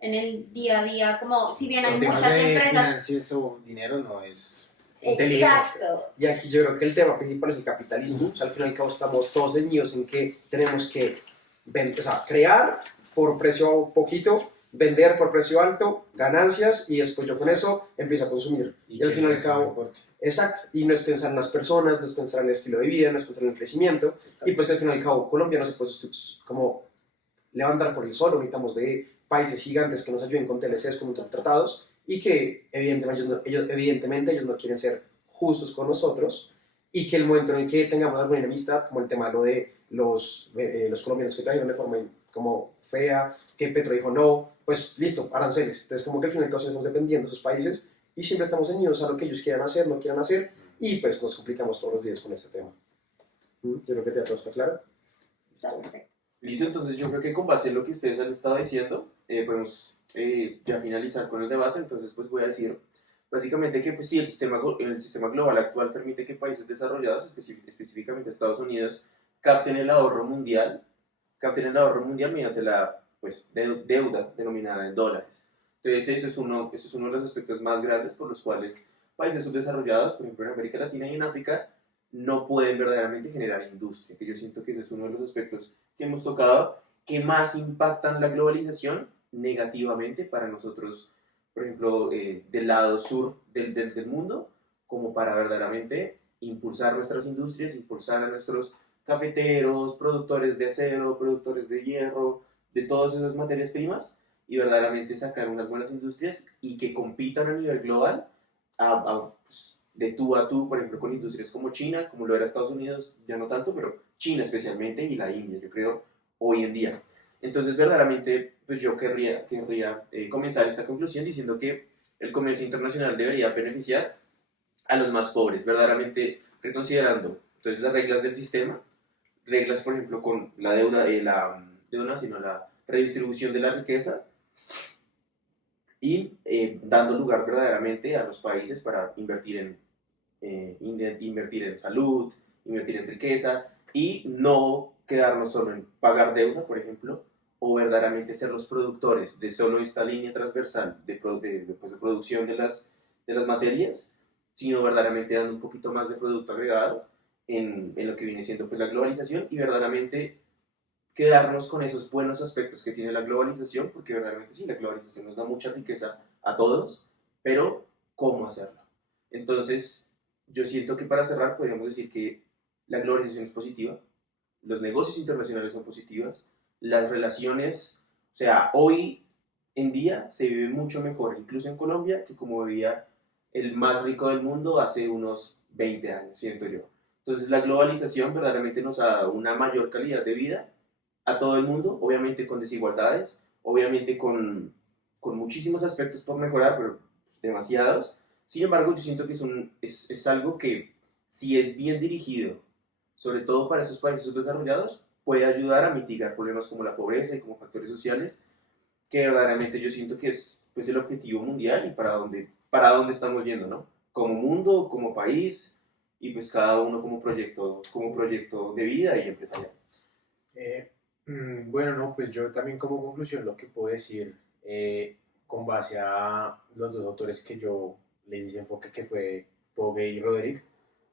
en el día a día, como si bien hay Por temas muchas de empresas... finanzas o dinero no es... Exacto. Y aquí yo creo que el tema principal es el capitalismo. Ujú. O sea, al fin y al cabo estamos todos ceñidos en que tenemos que o sea, crear por precio poquito, vender por precio alto, ganancias, y después yo con eso empiezo a consumir. Y al que fin y al eso no cabo, importa. exacto, y no es pensar en las personas, no es pensar en el estilo de vida, no es pensar en el crecimiento, y pues que al fin y al cabo Colombia no se puede como levantar por el solo, necesitamos de países gigantes que nos ayuden con TLCs, con tratados, y que evidentemente ellos no quieren ser justos con nosotros, y que el momento en el que tengamos alguna enemistad, como el tema lo de los colombianos que trajeron de forma como fea, que Petro dijo no, pues listo, aranceles. Entonces como que al final todos estamos dependiendo de esos países y siempre estamos ceñidos a lo que ellos quieran hacer, no quieran hacer, y pues nos complicamos todos los días con este tema. Yo creo que todo está claro. Está perfecto. Listo, entonces yo creo que con base en lo que ustedes han estado diciendo, podemos ya finalizar con el debate. Entonces pues voy a decir básicamente que pues sí, el sistema global actual permite que países desarrollados, específicamente Estados Unidos, capten el ahorro mundial mediante la pues, deuda denominada en dólares. Entonces eso es uno de los aspectos más grandes por los cuales países subdesarrollados, por ejemplo en América Latina y en África, no pueden verdaderamente generar industria, que yo siento que ese es uno de los aspectos que hemos tocado, que más impactan la globalización negativamente para nosotros, por ejemplo, del lado sur del mundo, como para verdaderamente impulsar nuestras industrias, impulsar a nuestros cafeteros, productores de acero, productores de hierro, de todas esas materias primas, y verdaderamente sacar unas buenas industrias y que compitan a nivel global pues, de tú a tú, por ejemplo, con industrias como China, como lo era Estados Unidos, ya no tanto, pero China especialmente y la India, yo creo, hoy en día. Entonces, verdaderamente, pues yo querría comenzar esta conclusión diciendo que el comercio internacional debería beneficiar a los más pobres, verdaderamente reconsiderando entonces las reglas del sistema, reglas, por ejemplo, con la deuda, sino la redistribución de la riqueza, y dando lugar verdaderamente a los países para invertir en salud, invertir en riqueza, y no quedarnos solo en pagar deuda, por ejemplo, o verdaderamente ser los productores de solo esta línea transversal de producción de las materias, sino verdaderamente dando un poquito más de producto agregado en lo que viene siendo pues, la globalización, y verdaderamente quedarnos con esos buenos aspectos que tiene la globalización, porque verdaderamente sí, la globalización nos da mucha riqueza a todos, pero ¿cómo hacerlo? Entonces, yo siento que para cerrar podríamos decir que la globalización es positiva, los negocios internacionales son positivas, las relaciones, o sea, hoy en día se vive mucho mejor, incluso en Colombia, que como vivía el más rico del mundo hace unos 20 años, siento yo. Entonces, la globalización verdaderamente nos ha dado una mayor calidad de vida a todo el mundo, obviamente con desigualdades, obviamente con muchísimos aspectos por mejorar, pero pues, demasiados, Sin embargo, yo siento que es algo que, si es bien dirigido, sobre todo para esos países subdesarrollados, puede ayudar a mitigar problemas como la pobreza y como factores sociales, que verdaderamente yo siento que es pues, el objetivo mundial y para dónde estamos yendo, ¿no? Como mundo, como país y pues cada uno como proyecto de vida y empresarial. Bueno, no, pues yo también como conclusión lo que puedo decir con base a los dos autores que yo les hice enfoque, que fue Pogue y Roderick,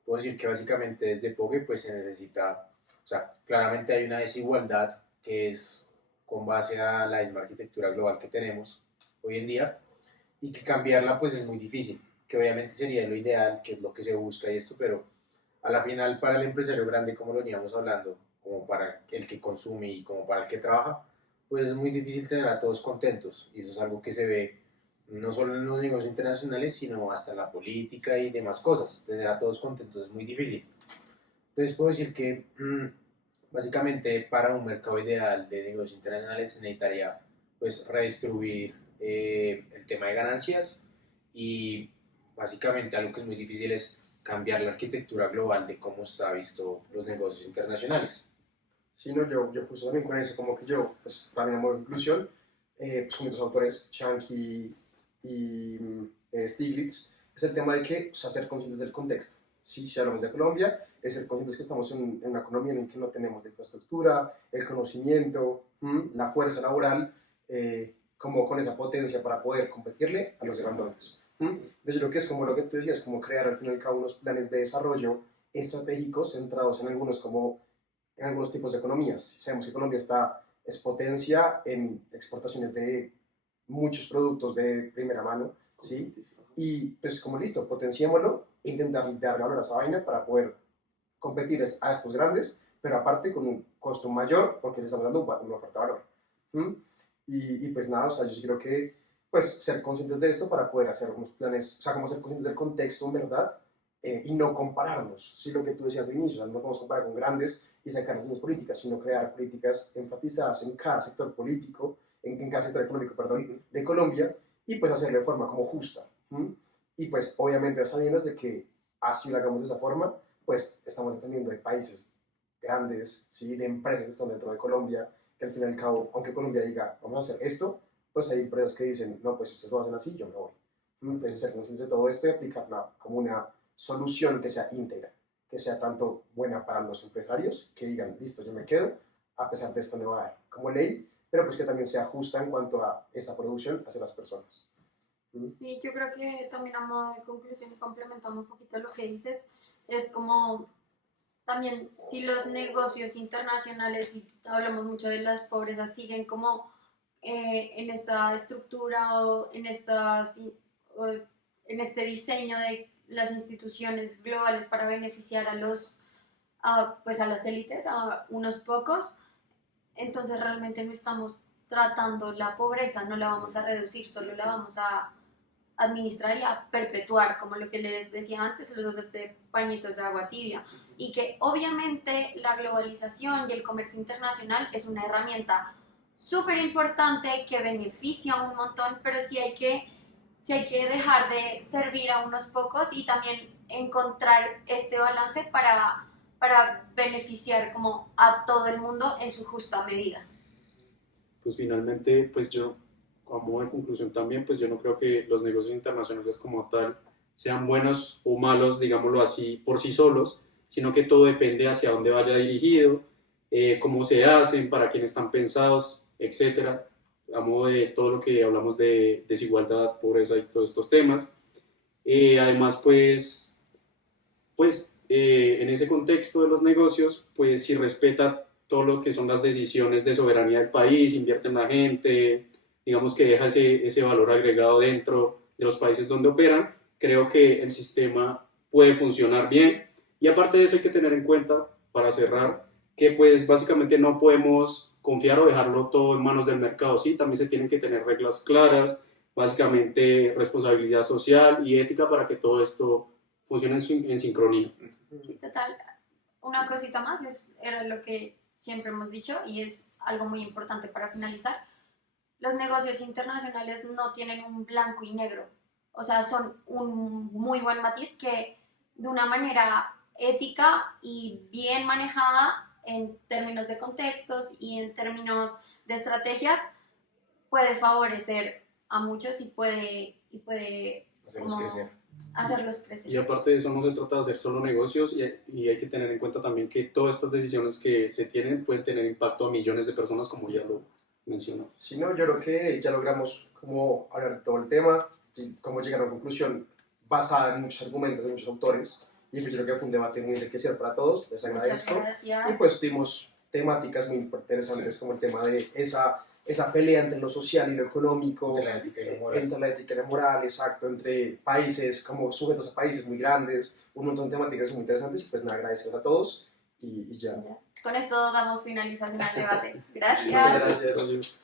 puedo decir que básicamente desde Pogue pues se necesita, o sea, claramente hay una desigualdad que es con base a la misma arquitectura global que tenemos hoy en día y que cambiarla pues es muy difícil, que obviamente sería lo ideal, que es lo que se busca y esto, pero a la final para el empresario grande, como lo veníamos hablando, como para el que consume y como para el que trabaja, pues es muy difícil tener a todos contentos. Y eso es algo que se ve no solo en los negocios internacionales, sino hasta en la política y demás cosas. Tener a todos contentos es muy difícil. Entonces puedo decir que básicamente para un mercado ideal de negocios internacionales se necesitaría pues redistribuir el tema de ganancias y básicamente algo que es muy difícil es cambiar la arquitectura global de cómo está visto los negocios internacionales. Sí, no, yo justo también con eso, como que yo, pues también amo inclusión, pues con otros autores, Chang y Stiglitz, es el tema de que, pues, ser conscientes del contexto. Sí, si hablamos de Colombia, es ser conscientes que estamos en una economía en la que no tenemos la infraestructura, el conocimiento, la fuerza laboral, como con esa potencia para poder competirle a los grandotes. Entonces yo creo que es como lo que tú decías, como crear al fin y al cabo unos planes de desarrollo estratégicos centrados en algunos tipos de economías. Sabemos que Colombia es potencia en exportaciones de muchos productos de primera mano, ¿sí? Y pues como listo, potenciémoslo, intentar dar valor a esa vaina para poder competir a estos grandes, pero aparte con un costo mayor porque les estamos dando una oferta de valor. ¿Mm? Y pues nada, o sea, yo sí creo que pues ser conscientes de esto para poder hacer unos planes, o sea, como ser conscientes del contexto en verdad y no compararnos, sí, lo que tú decías al inicio, no podemos comparar con grandes y sacar las mismas políticas, sino crear políticas enfatizadas en cada sector político, en cada sector económico, perdón, de Colombia, y pues hacerlo de forma como justa. Y pues obviamente a sabiendas de que así lo hagamos de esa forma, pues estamos dependiendo de países grandes, ¿sí? De empresas que están dentro de Colombia, que al fin y al cabo, aunque Colombia diga, vamos a hacer esto, pues hay empresas que dicen, no, pues si ustedes lo hacen así, yo me voy. Entonces, ser conscientes de todo esto y aplicarla como una solución que sea íntegra, que sea tanto buena para los empresarios, que digan, listo, yo me quedo, a pesar de esto me va a dar como ley, pero pues que también sea justa en cuanto a esa producción hacia las personas. Sí, yo creo que también a modo de conclusión, complementando un poquito lo que dices, es como también si los negocios internacionales, y hablamos mucho de las pobrezas, siguen como en esta estructura o en este diseño de las instituciones globales para beneficiar pues a las élites, a unos pocos, entonces realmente no estamos tratando la pobreza, no la vamos a reducir, solo la vamos a administrar y a perpetuar, como lo que les decía antes, los de pañitos de agua tibia. Y que obviamente la globalización y el comercio internacional es una herramienta súper importante que beneficia un montón, pero sí hay que dejar de servir a unos pocos y también encontrar este balance para beneficiar como a todo el mundo en su justa medida. Pues finalmente, pues yo, a modo de conclusión también, pues yo no creo que los negocios internacionales como tal sean buenos o malos, digámoslo así, por sí solos, sino que todo depende hacia dónde vaya dirigido, cómo se hacen, para quién están pensados, etcétera, a modo de todo lo que hablamos de desigualdad, pobreza y todos estos temas. Además, en ese contexto de los negocios, pues si respeta todo lo que son las decisiones de soberanía del país, invierte en la gente, digamos que deja ese valor agregado dentro de los países donde operan, creo que el sistema puede funcionar bien. Y aparte de eso hay que tener en cuenta, para cerrar, que pues básicamente no podemos confiar o dejarlo todo en manos del mercado, sí, también se tienen que tener reglas claras, básicamente responsabilidad social y ética para que todo esto funcione en sincronía. Sí, total. Una cosita más, era lo que siempre hemos dicho y es algo muy importante para finalizar. Los negocios internacionales no tienen un blanco y negro. o sea, son un muy buen matiz que de una manera ética y bien manejada en términos de contextos y en términos de estrategias puede favorecer a muchos y puede Hacemos como crecer. hacerlos crecer. Y aparte de eso, no se trata de hacer solo negocios y hay que tener en cuenta también que todas estas decisiones que se tienen pueden tener impacto a millones de personas, como ya lo mencioné. Si no, yo creo que ya logramos como hablar de todo el tema, como llegar a una conclusión basada en muchos argumentos de muchos autores, y pues yo creo que fue un debate muy enriquecedor para todos, les Muchas agradezco. Y gracias. pues tuvimos temáticas muy interesantes como el tema de esa pelea entre lo social y lo económico, De la ética y la moral. entre la ética y la moral, exacto, entre países como sujetos a países muy grandes, un montón de temáticas muy interesantes, y pues nada, gracias a todos y ya. Con esto damos finalización al debate. Gracias. Muchas gracias. Gracias.